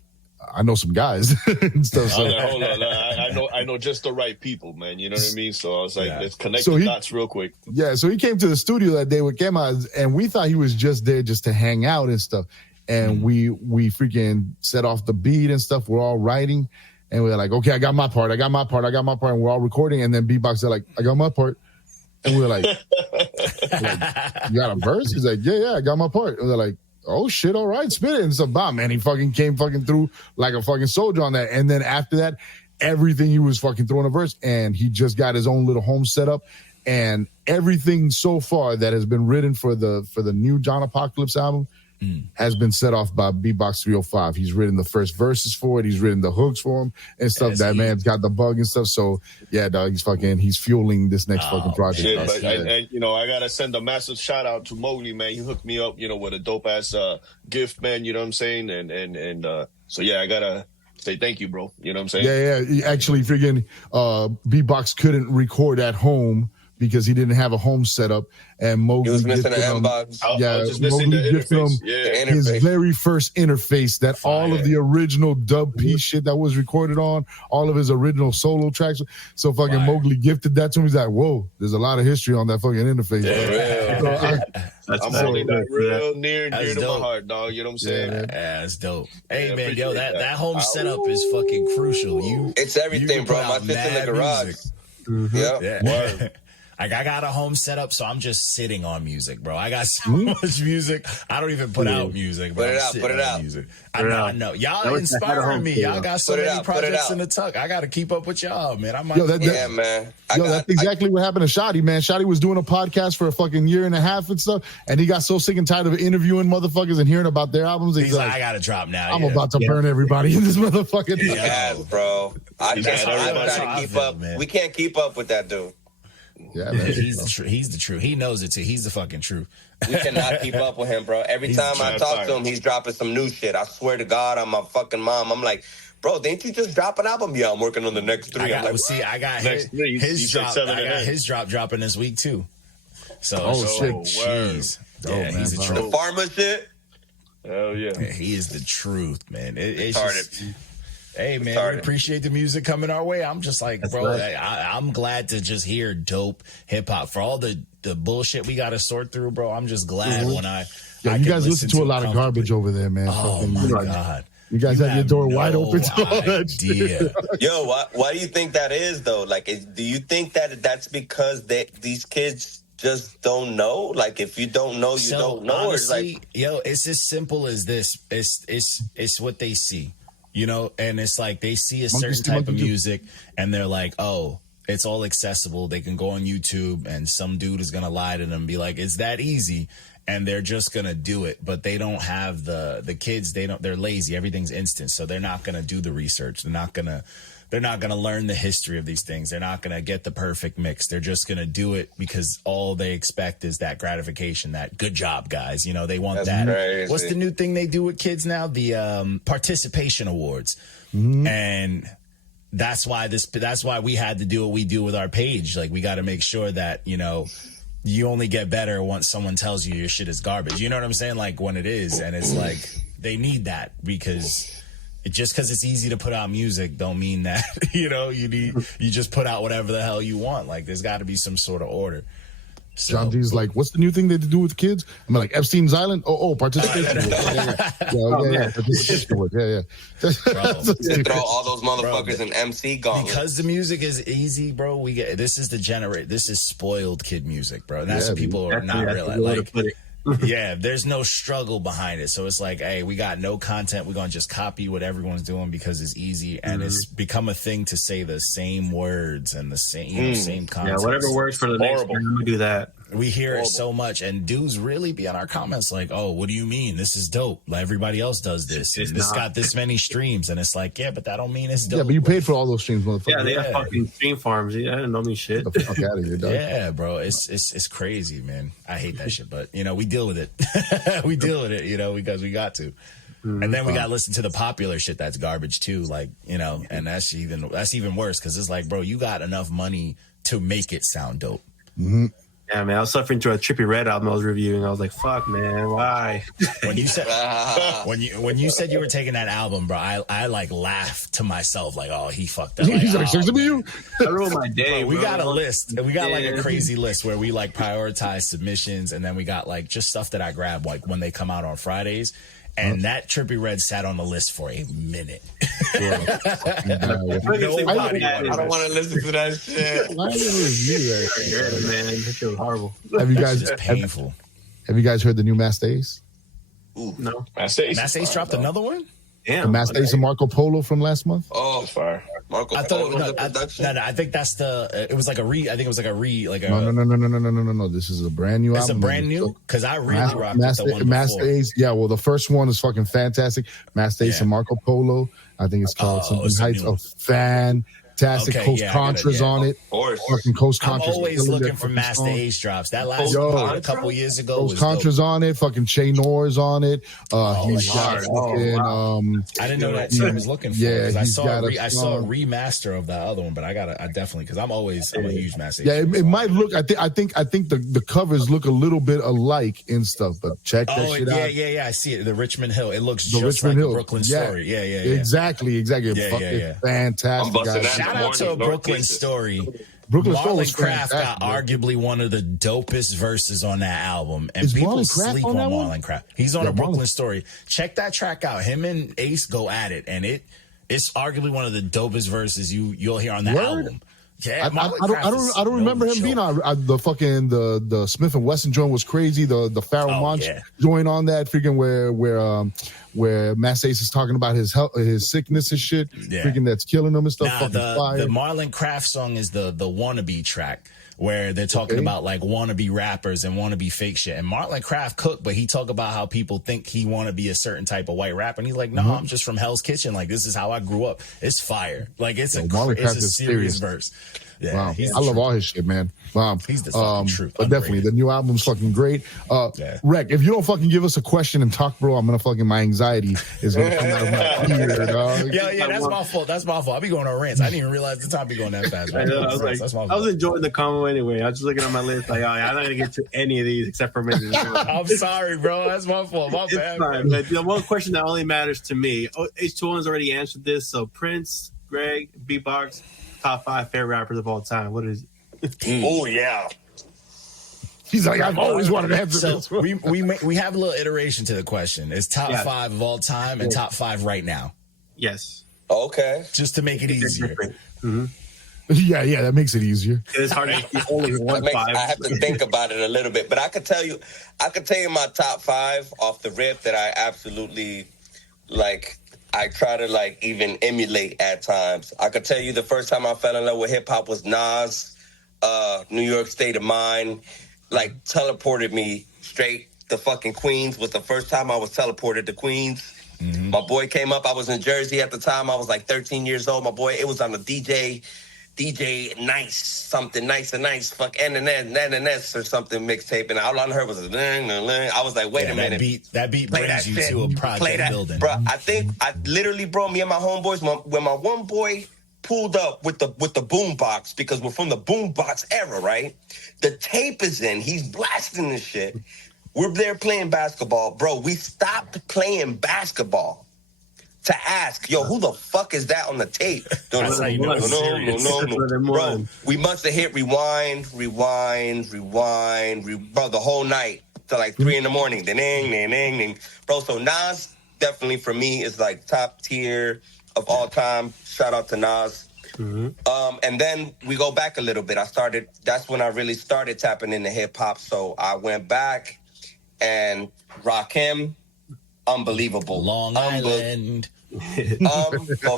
I know some guys and stuff. So. Hold on. I know just the right people, man. You know what I mean? So I was like, let's connect the dots real quick. Yeah, so he came to the studio that day with Gamma, and we thought he was just there just to hang out and stuff. And we freaking set off the beat and stuff. We're all writing, and we're like, okay, I got my part. And we're all recording. And then Beatbox said like, I got my part. And we're like, you got a verse? He's like, yeah, I got my part. And they're like, oh shit, all right, spit it. And so, man, he fucking came fucking through like a fucking soldier on that. And then after that, everything he was fucking throwing a verse, and he just got his own little home set up. And everything so far that has been written for the new John Apocalypse album has been set off by Beatbox 305. He's written the first verses for it. He's written the hooks for him and stuff. That man's got the bug and stuff. So yeah, dog, he's fueling this next fucking project. Shit, but I gotta send a massive shout out to Mowgli, man. He hooked me up, with a dope ass gift, man. You know what I'm saying? And so yeah, I gotta say thank you, bro. You know what I'm saying? Yeah. Actually, freaking Beatbox couldn't record at home because he didn't have a home setup, and Mowgli was missing an inbox. Mowgli gifted him his very first interface that all of the original dub piece shit that was recorded on, all of his original solo tracks. So fucking Mowgli gifted that to him. He's like, whoa, there's a lot of history on that fucking interface. I'm holding that real near and dear to my heart, dog. You know what I'm saying? Yeah, that's dope. Hey, man, that home setup is fucking crucial. It's everything, bro. My shit's in the garage. Yeah. Like I got a home set up, so I'm just sitting on music, bro. I got so much music. I don't even put out music, bro. Put it out. Music. I know. Y'all inspiring me. Y'all got so many projects in the tuck. I got to keep up with y'all, man. I might. Yeah, man. That's exactly what happened to Shotty, man. Shotty was doing a podcast for a fucking year and a half and stuff, and he got so sick and tired of interviewing motherfuckers and hearing about their albums. He's like, I got to drop now. I'm about to burn everybody in this motherfucking. Yeah, bro. I'm trying to keep up. Man. We can't keep up with that dude. Yeah, man. He's the truth. He knows it too. He's the fucking truth. We cannot keep up with him, bro. Every time I talk to him, he's dropping some new shit. I swear to God, on my fucking mom. I'm like, bro, didn't you just drop an album? Yeah, I'm working on the next 3. I got his drop dropping this week too. So shit. Jeez. Yeah, he's the truth. The Pharma shit. Hell yeah. He is the truth, man. It's retarded. Just, hey, man, we appreciate the music coming our way. I'm just like, bro, I'm glad to just hear dope hip hop for all the bullshit we got to sort through, bro. I'm just glad when I you guys listen to a lot of garbage over there, man. Oh, my God. You guys have your door wide open to all that shit. Yo, why do you think that is, though? Like, do you think that that's because these kids just don't know? Like, if you don't know, you don't know. Honestly, it's as simple as this. It's what they see. You know, and it's like they see a certain type of music and they're like, oh, it's all accessible. They can go on YouTube and some dude is going to lie to them and be like, it's that easy. And they're just going to do it. But they don't have the kids. They're lazy. Everything's instant. So they're not going to do the research. They're not going to learn the history of these things. They're not going to get the perfect mix. They're just going to do it because all they expect is that gratification, that good job, guys. You know, they want that. Crazy. What's the new thing they do with kids now? The participation awards. Mm-hmm. And that's why we had to do what we do with our page. Like, we got to make sure that, you know, you only get better once someone tells you your shit is garbage. You know what I'm saying? Like, when it is. And it's like, they need that because just because it's easy to put out music don't mean that, you know, you just put out whatever the hell you want. Like, there's got to be some sort of order. So, John D's like, what's the new thing they do with kids? I'm like, Epstein's Island? Participation. Participation. Yeah. Throw all those motherfuckers in MC gauntlet. Because the music is easy, bro. This is spoiled kid music, bro. And that's what people are not realizing. Yeah, there's no struggle behind it. So it's like, hey, we got no content. We're going to just copy what everyone's doing because it's easy. And it's become a thing to say the same words and the same, same concepts. Yeah, whatever works for the next one, I'm going to do that. We hear it so much, and dudes really be in our comments like, oh, what do you mean? This is dope. Like, everybody else does this. And this got this many streams. And it's like, yeah, but that don't mean it's dope. Yeah, but you paid for all those streams, motherfucker. Yeah, they got fucking stream farms. Yeah, I didn't know me shit. Get the fuck out of here, dog. Yeah, bro. It's crazy, man. I hate that shit. But, you know, we deal with it. We deal with it, you know, because we got to. And then we got to listen to the popular shit that's garbage, too. Like, you know, and that's even worse because it's like, bro, you got enough money to make it sound dope. Mm-hmm. Yeah, man, I was suffering through a Trippie Redd album I was reviewing. I was like, "Fuck, man, why?" When you said when you said you were taking that album, bro, I like laughed to myself, like, "Oh, he fucked up." He's like, "Seriously, you?" I ruined my day. We got a list, and we got like a crazy list where we like prioritize submissions, and then we got like just stuff that I grab like when they come out on Fridays. And that Trippie Redd sat on the list for a minute. I don't want to listen to that shit. Why is you that? Man, that shit was horrible. Have you guys? Painful. Have you guys heard the new Master Ace? No. Master Ace dropped another one? Damn. The Master Ace and Marco Polo from last month? Oh, fire. Marco Polo production? No, I think that's it was like a re. I think it was like a re. Like a, No. This is a brand new album. It's a brand new? Because I really rocked the one Master Ace. Yeah, well, the first one is fucking fantastic. Master Ace and Marco Polo. I think it's called something Heights of Fantastic. Coast Contras on it. Fucking Coast Contras. I'm always looking for Master Ace drops. That last one a couple years ago Coast Contras on it. Fucking Che Nor's on it. He's got fucking. I didn't know that team was looking for. Yeah, I saw a remaster of that other one, but I definitely because I'm a huge Master Ace. Yeah, it might look. I think the covers look a little bit alike and stuff, but check that shit out. Yeah. I see it. The Richmond Hill. It looks just like the Brooklyn Story. Yeah. Exactly. Yeah. Fantastic. Shout out to a Brooklyn Story. Marlon Craft got arguably one of the dopest verses on that album, and people sleep on Marlon Craft. He's on a Brooklyn Story. Check that track out. Him and Ace go at it, and it's arguably one of the dopest verses you'll hear on that album. Yeah, I don't remember him being on the fucking the Smith and Wesson joint was crazy. The Pharoah Monch joint on that freaking where Mass Ace is talking about his health, his sickness and shit, freaking that's killing him and stuff. Nah, the Marlon Craft song is the wannabe track, where they're talking about like wannabe rappers and wannabe fake shit. And Marlon Craft cooked, but he talk about how people think he want to be a certain type of white rapper. And he's like, no, I'm just from Hell's Kitchen. Like, this is how I grew up. It's fire. Like, it's a serious verse. Yeah, wow. I love all his shit, man. He's the fucking truth. But definitely, the new album's fucking great. Rec, if you don't fucking give us a question and talk, bro, I'm gonna fucking, my anxiety is gonna come out of my ear, dog. Yeah, that's my fault. That's my fault. I be going on rants. I didn't even realize the time be going that fast. I was enjoying the combo anyway. I was just looking on my list, like, I'm not gonna get to any of these except for maybe. I'm sorry, bro. That's my fault. My bad. Fine, but the one question that only matters to me. H2O's already answered this. So Prince, Greg, Beatbox. Top 5 favorite rappers of all time. What is it? Oh yeah. He's like, I've always wanted to answer this. We have a little iteration to the question. It's top 5 of all time and top 5 right now. Yes. Okay. Just to make it easier. Mm-hmm. Yeah, that makes it easier. It's hard to keep only one 5. I have to think about it a little bit, but I could tell you my top 5 off the rip that I absolutely like. I try to like even emulate at times. I could tell you the first time I fell in love with hip hop was Nas, New York State of Mind, like teleported me straight to fucking Queens. Was the first time I was teleported to Queens. Mm-hmm. My boy came up. I was in Jersey at the time. I was like 13 years old. My boy, it was on the DJ nice, fuck NNS or something mixtape, and all I heard was a ding. I was like, wait a minute. That beat brings you to a project building. Bro, I literally, bro, me and my homeboys, when my one boy pulled up with the boom box, because we're from the boom box era, right? The tape is in, he's blasting this shit. We're there playing basketball. Bro, we stopped playing basketball to ask, yo, who the fuck is that on the tape? No. Bro, we must have hit rewind, bro, the whole night till like 3 a.m. Ding. Bro, so Nas definitely for me is like top tier of all time. Shout out to Nas. Mm-hmm. And then we go back a little bit. That's when I really started tapping into hip hop. So I went back and Rakim, unbelievable. Long Island.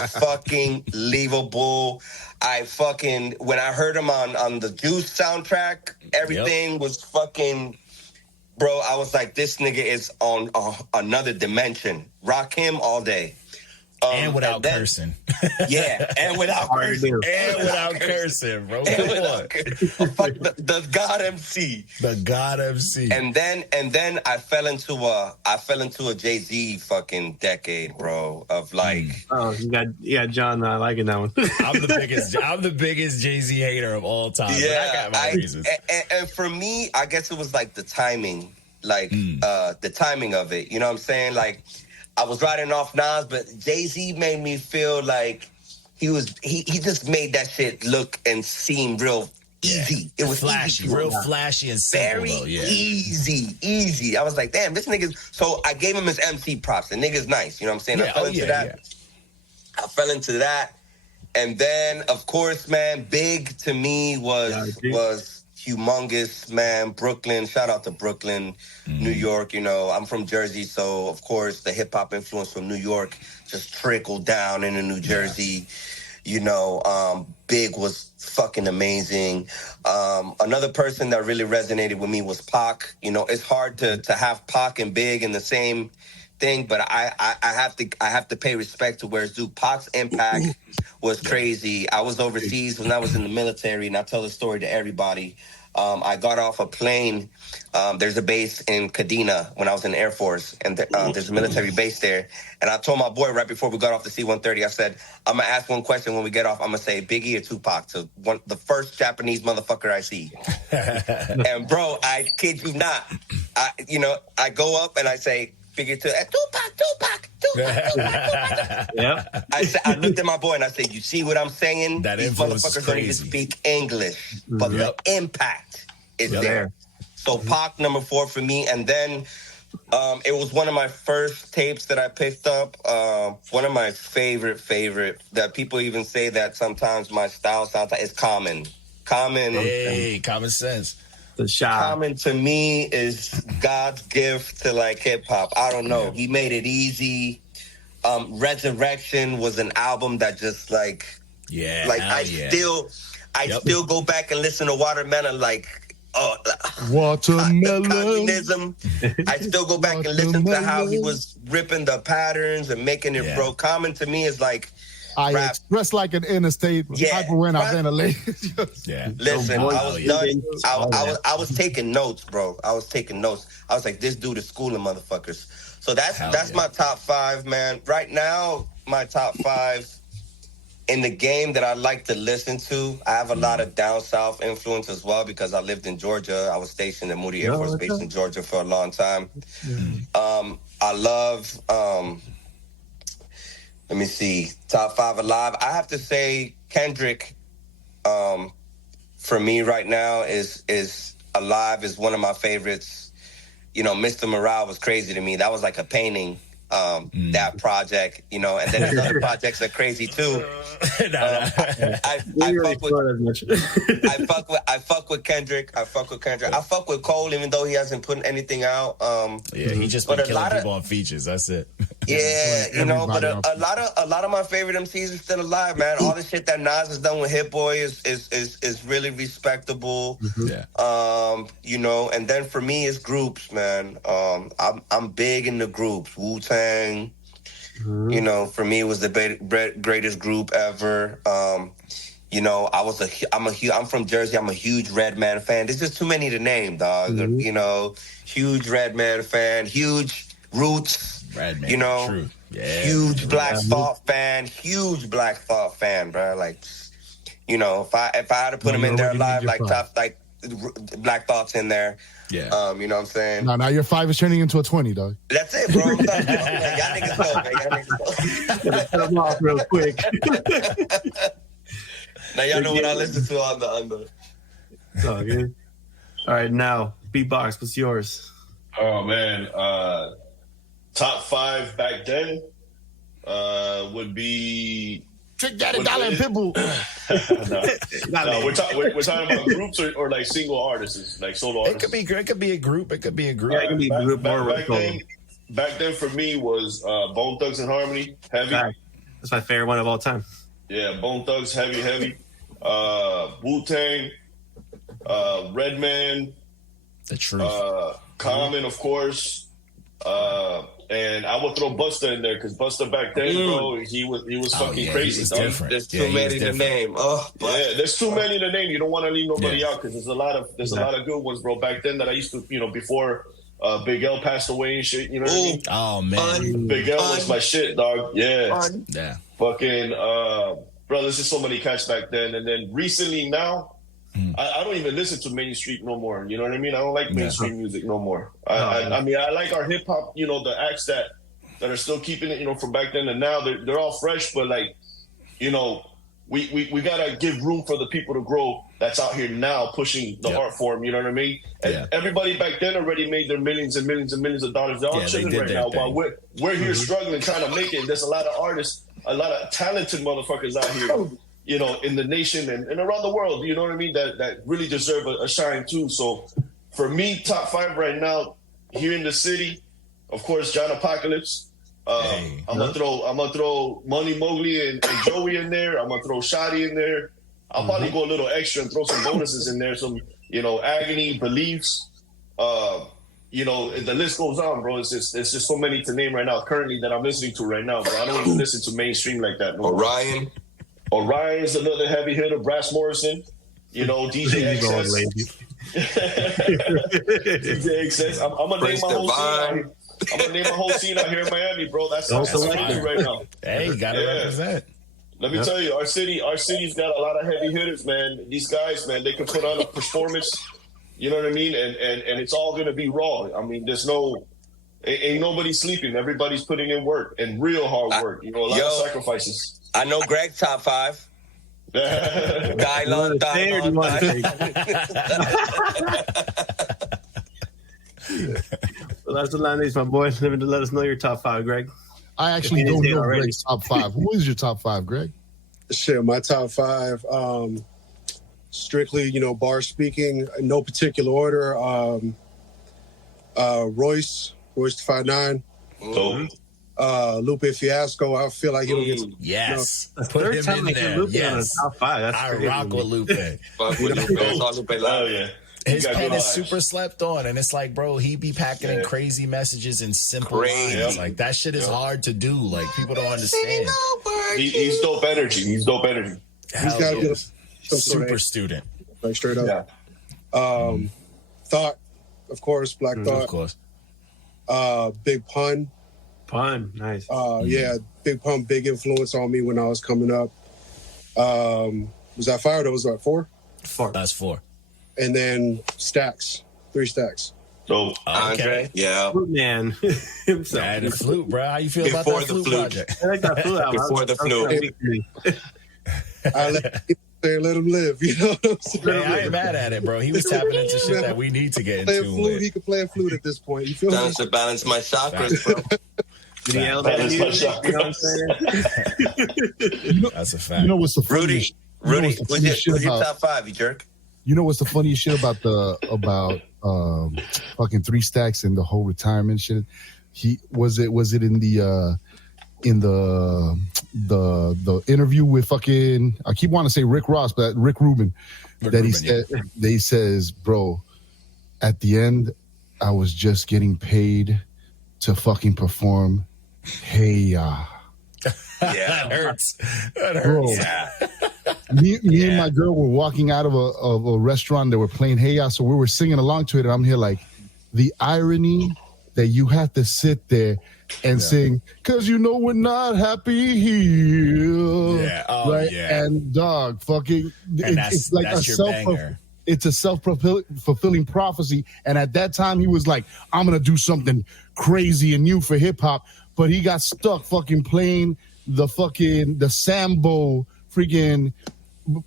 Fucking believable. When I heard him on the Juice soundtrack, everything was fucking, bro, I was like, this nigga is on another dimension. Rock him all day. And without cursing. Yeah, and without cursing. And without cursing, bro. The God MC. The God MC. And then I fell into a Jay-Z fucking decade, bro, of like. Oh, you got John not liking that one. I'm the biggest Jay-Z hater of all time. Yeah, I got my reasons. And for me, I guess it was like the timing, the timing of it. You know what I'm saying? Like, I was riding off Nas, but Jay-Z made me feel like he just made that shit look and seem real easy. It was flashy, easy, real flashy and simple, very easy. I was like, damn, this nigga's. So I gave him his MC props. The nigga's nice. You know what I'm saying? Yeah, I fell into that. And then, of course, man, Big to me was humongous, man. Brooklyn, shout out to Brooklyn, New York. You know, I'm from Jersey, so of course the hip hop influence from New York just trickled down into New Jersey. You know, Big was fucking amazing. Another person that really resonated with me was Pac. You know, it's hard to have Pac and Big in the same thing, but I have to pay respect to where Zook. Pac's impact was crazy. I was overseas when I was in the military, and I tell the story to everybody. I got off a plane. There's a base in Kadena when I was in the Air Force, and there's a military base there. And I told my boy right before we got off the C-130, I said, I'm going to ask one question when we get off. I'm going to say Biggie or Tupac to the first Japanese motherfucker I see. And, bro, I kid you not. I go up and I say, Biggie to Tupac. Yep. I looked at my boy and I said, you see what I'm saying? That These motherfuckers don't even speak English, but the impact is there. So Pac number 4 for me, and then It was one of my first tapes that I picked up. One of my favorite that people even say that sometimes my style sounds like it's Common. Hey, Common Sense. The shot. Common to me is God's gift to like hip hop. I don't know. He made it easy. Resurrection was an album that just like I still go back and listen to Watermelon Watermelon. Communism. I still go back and listen to how he was ripping the patterns and making it bro. Common to me is like I rap. express like an interstate hyper when I ventilate. Listen, I was done. I was taking notes, bro. I was taking notes. I was like, this dude is schooling motherfuckers. So that's my top 5, man. Right now, my top 5 in the game that I like to listen to. I have a lot of down south influence as well because I lived in Georgia. I was stationed at Moody Air Force Base in Georgia for a long time. I love. Let me see. Top 5 alive. I have to say Kendrick. For me right now is alive is one of my favorites. You know, Mr. Morale was crazy to me. That was like a painting. That project, you know, and then his other projects are crazy too. I fuck with Kendrick. I fuck with Cole, even though he hasn't put anything out. He just been killing people on features. That's it. Yeah, you know, but a lot of my favorite MCs are still alive, man. All the shit that Nas has done with Hit Boy is really respectable. You know, and then for me it's groups, man. I'm big into groups. Wu-Tang. You know, for me, it was the greatest group ever. You know, I'm from Jersey. I'm a huge Redman fan. There's just too many to name, dog. You know, huge Redman fan, huge Roots. Redman, you know, true. Huge Black Thought fan, bro. Like, you know, if I had to put them in there alive, like top, like Black Thought's in there. You know what I'm saying? Now your 5 is turning into a 20, dog. That's it, bro. Y'all niggas go, man. Cut them off real quick. Now y'all know what I listen to on the under. It's all good. All right, now Beatbox, what's yours? Oh man, top 5 back then would be Trick Daddy Dollar and Pitbull. No, we're talking about groups or like single artists, like solo artists. It could be a group. Yeah, it can be a group. Back then for me was Bone Thugs and Harmony, Heavy. That's my favorite one of all time. Yeah, Bone Thugs, Heavy. Wu-Tang, Redman. The Truth. Common, of course. And I would throw Busta in there because Busta back then, bro, he was fucking crazy. He was different. There's too many to name. There's too many to name. You don't want to leave nobody out because there's a lot of good ones, bro. Back then that I used to, you know, before Big L passed away and shit. You know what I mean? Oh man, Big L was my shit, dog. Yeah. Fucking bro, there's just so many cats back then. And then recently now, I don't even listen to mainstream no more. You know what I mean? I don't like mainstream music no more. I mean, I like our hip hop. You know, the acts that are still keeping it. You know, from back then and now, they're all fresh. But like, you know, we gotta give room for the people to grow. That's out here now pushing the art form. You know what I mean? And everybody back then already made their millions and millions and millions of dollars. They're all chilling right now. While we're here struggling, trying to make it. There's a lot of artists, a lot of talented motherfuckers out here. You know, in the nation and around the world, you know what I mean? That really deserve a shine too. So for me, top 5 right now, here in the city, of course, John Apocalypse. I'm gonna throw Money Mowgli and Joey in there. I'm gonna throw Shotty in there. I'll probably go a little extra and throw some bonuses in there. Some, you know, Agony, Beliefs. You know, the list goes on, bro. It's just so many to name right now currently that I'm listening to right now, bro. I don't even listen to mainstream like that. No. Orion's another heavy hitter. Brass Morrison, you know, DJ XS. DJ XS. I'm gonna name my whole scene. I'm gonna name my whole scene out here in Miami, bro. That's what I do right now. Hey, you gotta represent. Let me tell you, our city's got a lot of heavy hitters, man. These guys, man, they can put on a performance. You know what I mean? And it's all gonna be raw. I mean, ain't nobody sleeping. Everybody's putting in work and real hard work. You know, a lot of sacrifices. I know Greg's top 5. Die long. Last but not least, my boy, let us know your top 5, Greg. I actually don't know Greg's top 5. Who is your top 5, Greg? Shit, my top 5. Strictly, bar speaking, in no particular order. Royce the 5'9". Lupe Fiasco. I feel like he'll get. Yes, Put him in there. Yes, top 5. That's I crazy. rock with Lupe. Fuck with Lupe. That's all Lupe love. Yeah. His pen is super slept on, and it's like, bro, he be packing in crazy messages in simple lines. Like that shit is hard to do. Like people don't understand. He's dope energy. He's op energy. He's got to get some super student. Like straight up. Yeah. Thought, of course, Black Thought. Of course. Big Pun. Nice. Yeah, Big Pun, big influence on me when I was coming up. Was that 5 or was that 4? 4. That's 4. And then Stacks, 3 Stacks. So Andre, yeah. Flute man himself. Yeah, the flute, bro. How you feel about Before that the flute flute. project? I like that flute album. Before the flute. I let him live. You know what I'm saying? Man, I ain't mad at it, bro. He was tapping into shit that we need to get Play a into. flute, he could play a flute at this point. You feel me? Trying to balance my chakras, bro. Did he yell at you? You know what I'm saying? That's a fact. You know what's the funniest? Rudy, what's the what's funniest your shit about- top 5, you jerk? You know what's the funniest shit about fucking 3 Stacks and the whole retirement shit? He was it in the interview with fucking, I keep wanting to say Rick Ross, but Rick Rubin, he says, bro, at the end I was just getting paid to fucking perform Hey Ya. Yeah, That hurts. That Bro, hurts. yeah. me and my girl were walking out of a restaurant that were playing Hey Ya, so we were singing along to it, and I'm here like, the irony that you have to sit there and sing, because we're not happy here. Yeah. Oh, right? yeah. And dog, fucking, And it's like that's your banger. It's a self-fulfilling prophecy. And at that time, he was like, I'm going to do something crazy and new for hip-hop. But he got stuck fucking playing the Sambo freaking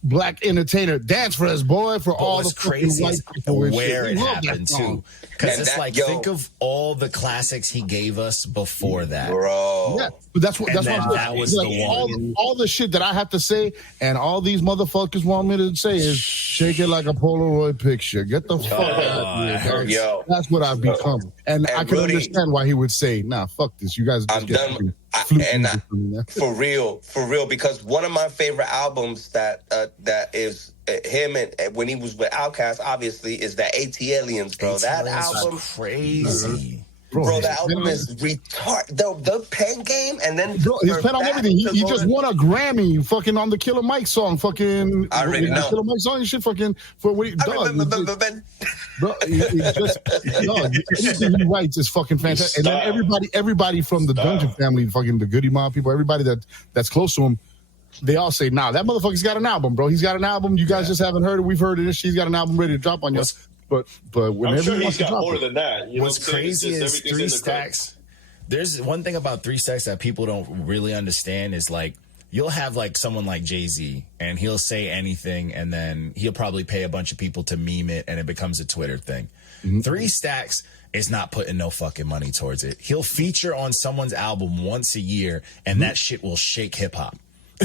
black entertainer dance for us, boy, for all the fucking white people. Where it We love happened, that song. too. Because And it's that- like, think of all the classics he gave us before that. Bro. Yeah, but that's what And I'm then saying. that was Like, the one. all the shit that I have to say, and all these motherfuckers want me to say is shake it like a Polaroid picture. Get the fuck out of here. that hurts. Yo, That's what I've become, and I can Rudy, understand why he would say, "Nah, fuck this. You guys just I'm get done. fucking flute And music from me, man." for real, because one of my favorite albums that is him and when he was with Outkast, obviously, is the AT-Aliens, bro. That album, crazy. bro, that album is retarded. The pen game, and then Bro, his pen on back everything. to He going- just won a Grammy, fucking on the Killer Mike song, fucking. I already know. Killer Mike song and shit, fucking for what he I dog. remember, Bro, it's just dog, anything he writes is fucking fantastic. And then everybody from the Dungeon family, fucking the Goody Mob people, everybody that's close to him, they all say, "Nah, that motherfucker's got an album, bro. He's got an album. You guys just haven't heard it. We've heard it. She's got an album ready to drop on you." But whenever I'm sure he wants he's to got drop more it, than that. You know What's what I'm saying? It's crazy just is everything's 3 in the Stacks. There's one thing about 3 Stacks that people don't really understand is like, you'll have like someone like Jay-Z and he'll say anything and then he'll probably pay a bunch of people to meme it and it becomes a Twitter thing. 3 Stacks is not putting no fucking money towards it. He'll feature on someone's album once a year and that shit will shake hip hop.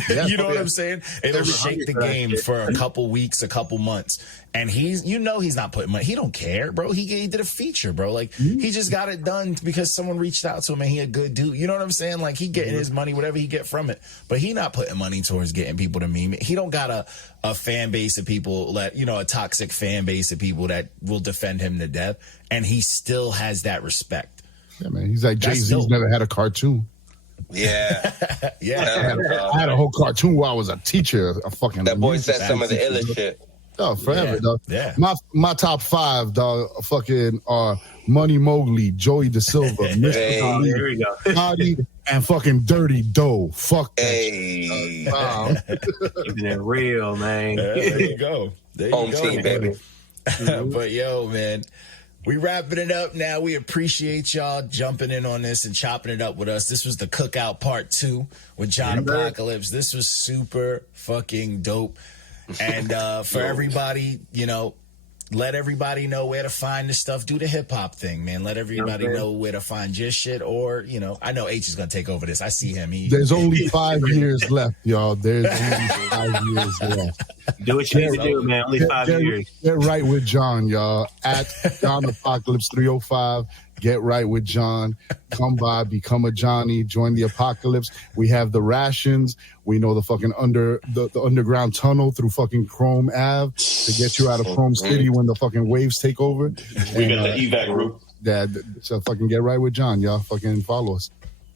Yeah, You know what I'm saying? It'll shake the game for a couple weeks, a couple months. And he's not putting money. He don't care, bro. He did a feature, bro. Like, he just got it done because someone reached out to him and he a good dude. You know what I'm saying? Like, he getting his money, whatever he get from it. But he not putting money towards getting people to meme it. He don't got a fan base of people that, a toxic fan base of people that will defend him to death. And he still has that respect. yeah, man, he's like That's Jay-Z's dope. never had a cartoon. Yeah, Yeah. I had a whole cartoon while I was a teacher. A fucking that boy music said some of the teacher. illest shit. Oh, forever, Yeah, dog. yeah. My top 5, dog, fucking are Money Mowgli, Joey Da Silva, Mr. Hey. Oh, here we go. Gotti, and fucking Dirty Doe. Fuck that. Hey, Wow. Keeping it real, man. There you go. There you home go, team, man. baby. But yo, man, we wrapping it up now. We appreciate y'all jumping in on this and chopping it up with us. This was the Cookout Part 2 with John Apocalypse. This was super fucking dope. And for everybody, let everybody know where to find the stuff. Do the hip hop thing, man. Let everybody know where to find your shit, or I know H is gonna take over this. I see him. There's only 5 years left, y'all. There's only 5 years left. Do what you need to do, man. Only 5 years. Get right with John, y'all. At John Apocalypse 305. Get right with John. Come by, become a Johnny. Join the apocalypse. We have the rations. We know the fucking the underground tunnel through fucking Chrome Ave to get you out of Chrome City when the fucking waves take over. We got the evac route. Yeah, so fucking get right with John, y'all. Fucking follow us.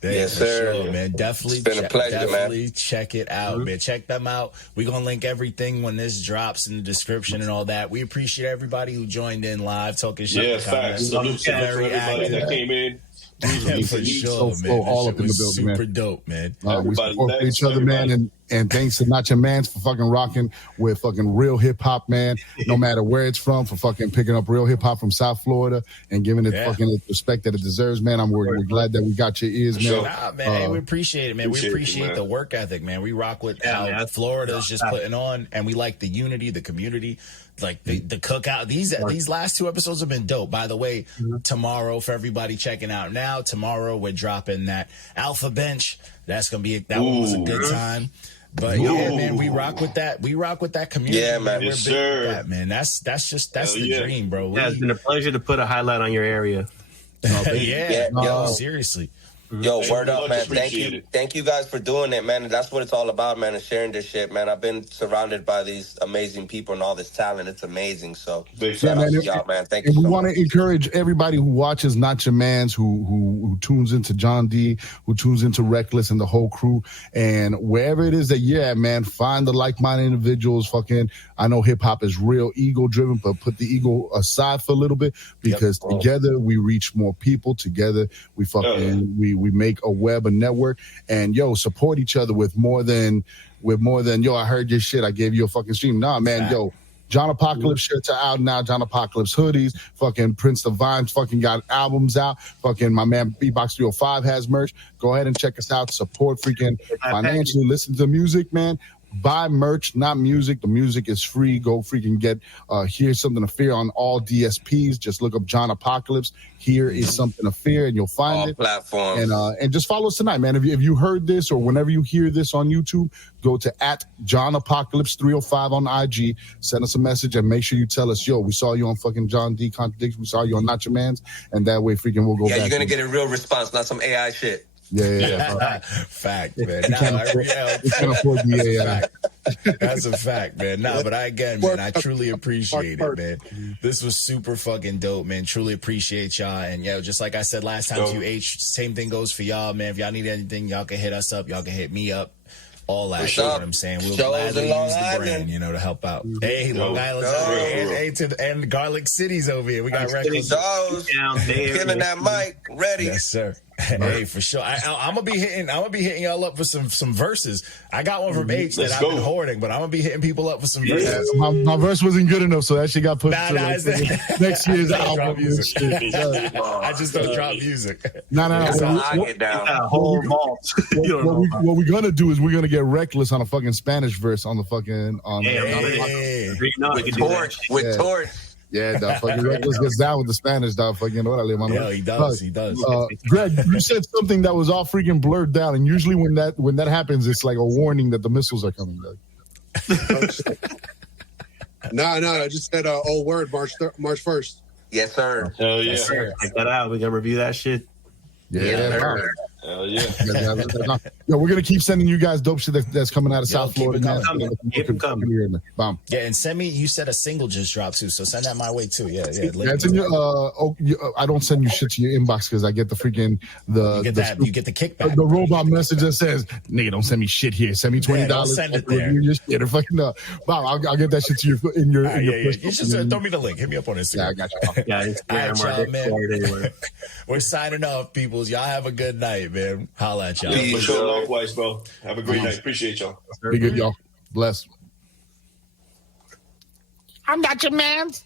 Yes, sir. Sure, man. Definitely, it's been a pleasure, man. Check it out, man. Check them out. We're gonna link everything when this drops in the description and all that. We appreciate everybody who joined in live, talking shit. Yeah, facts. Salute to everybody that came in. Yeah, for sure, man. All up in the building, man. Super dope, man. We support each other, man, and thanks to Not Your Manz for fucking rocking with fucking real hip hop, man. No matter where it's from, for fucking picking up real hip hop from South Florida and giving it fucking the respect that it deserves, man. We're glad that we got your ears, man. Nah, man, hey, we appreciate it, man. We appreciate the work ethic, man. We rock with how Florida's just putting on, and we like the unity, the community. Like the cookout. These last 2 episodes have been dope. By the way, tomorrow, for everybody checking out now, tomorrow we're dropping that Alpha Bench. That's gonna be one was a good time. But yeah, man, we rock with that. We rock with that community. Yeah, man. We're big with that, man. That's the dream, bro. Yeah, it's been a pleasure to put a highlight on your area. Seriously. Yo, word up, man. Thank you guys for doing it, man. And that's what it's all about, man, and sharing this shit, man. I've been surrounded by these amazing people and all this talent. It's amazing. So shout out to y'all, man. Thank you. And we want to encourage everybody who watches Not Your Manz, who tunes into John D, who tunes into Reckless and the whole crew. And wherever it is that you're at, man, find the like-minded individuals. Fucking, I know hip hop is real ego driven, but put the ego aside for a little bit, because together we reach more people. Together we fucking we make a web, a network, and support each other with more than I heard your shit, I gave you a fucking stream. Nah, man, John Apocalypse shirts are out now. John Apocalypse hoodies. Fucking Prince the Vines fucking got albums out. Fucking my man Beatbox 305 has merch. Go ahead and check us out. Support freaking financially. Listen to music, man. Buy merch, not music. The music is free. Go freaking get Here's Something to Fear on all DSPs. Just look up John Apocalypse. Here is Something to Fear, and you'll find all it. Platforms. And just follow us tonight, man. If you heard this, or whenever you hear this on YouTube, go to @JohnApocalypse305 on IG. Send us a message and make sure you tell us, we saw you on fucking John D Contradiction. We saw you on Not Your Manz, and that way freaking we'll go back. Yeah, you're gonna get a real response, not some AI shit. Yeah. Fact, man. We can't afford the AI. That's a fact, man. But I truly appreciate it, man. This was super fucking dope, man. Truly appreciate y'all. And just like I said last time to you, H, same thing goes for y'all, man. If y'all need anything, y'all can hit us up. Y'all can hit me up. All that, you know what I'm saying? We'll gladly use the brand, to help out. Hey, Long Island's over here. And Garlic City's over here. We got records. Killing that mic. Ready. Yes, sir. Hey, for sure. I'm gonna be hitting y'all up for some verses. I got one from H that I've been hoarding, but I'm gonna be hitting people up for some verses. My verse wasn't good enough, so that shit got put to next year's album. I just don't drop music. No. What we're gonna do is we're gonna get Reckless on a fucking Spanish verse on the fucking with Torch. Yeah, dog. Fucking Reckless gets down with the Spanish, dog. Fucking he does. Greg, you said something that was all freaking blurred down, and usually when that happens, it's like a warning that the missiles are coming, dog. No, I just said old word March 1st. Yes, sir. Hell yeah. Yes, sir. Check that out. We're gonna review that shit. Yeah. Hell yeah. We're gonna keep sending you guys dope shit that's coming out of South Florida. Keep it coming. Bomb. Yeah, and send me. You said a single just dropped too, so send that my way too. Yeah. That's in your. I don't send you shit to your inbox because I get the freaking you get the kickback. The robot message that says, "Nigga, don't send me shit here. Send me $20. Send it there. Your shit or fucking Bob, I'll get that shit to you in your. You just throw me the link. Hit me up on Instagram. Yeah, I got you. Yeah, all right, y'all, man. We're signing off, peoples. Y'all have a good night, man. Holla at y'all. Yeah, for sure. Likewise, bro. Have a great night. Appreciate y'all. Be good, y'all. Bless. I'm Not Your Manz.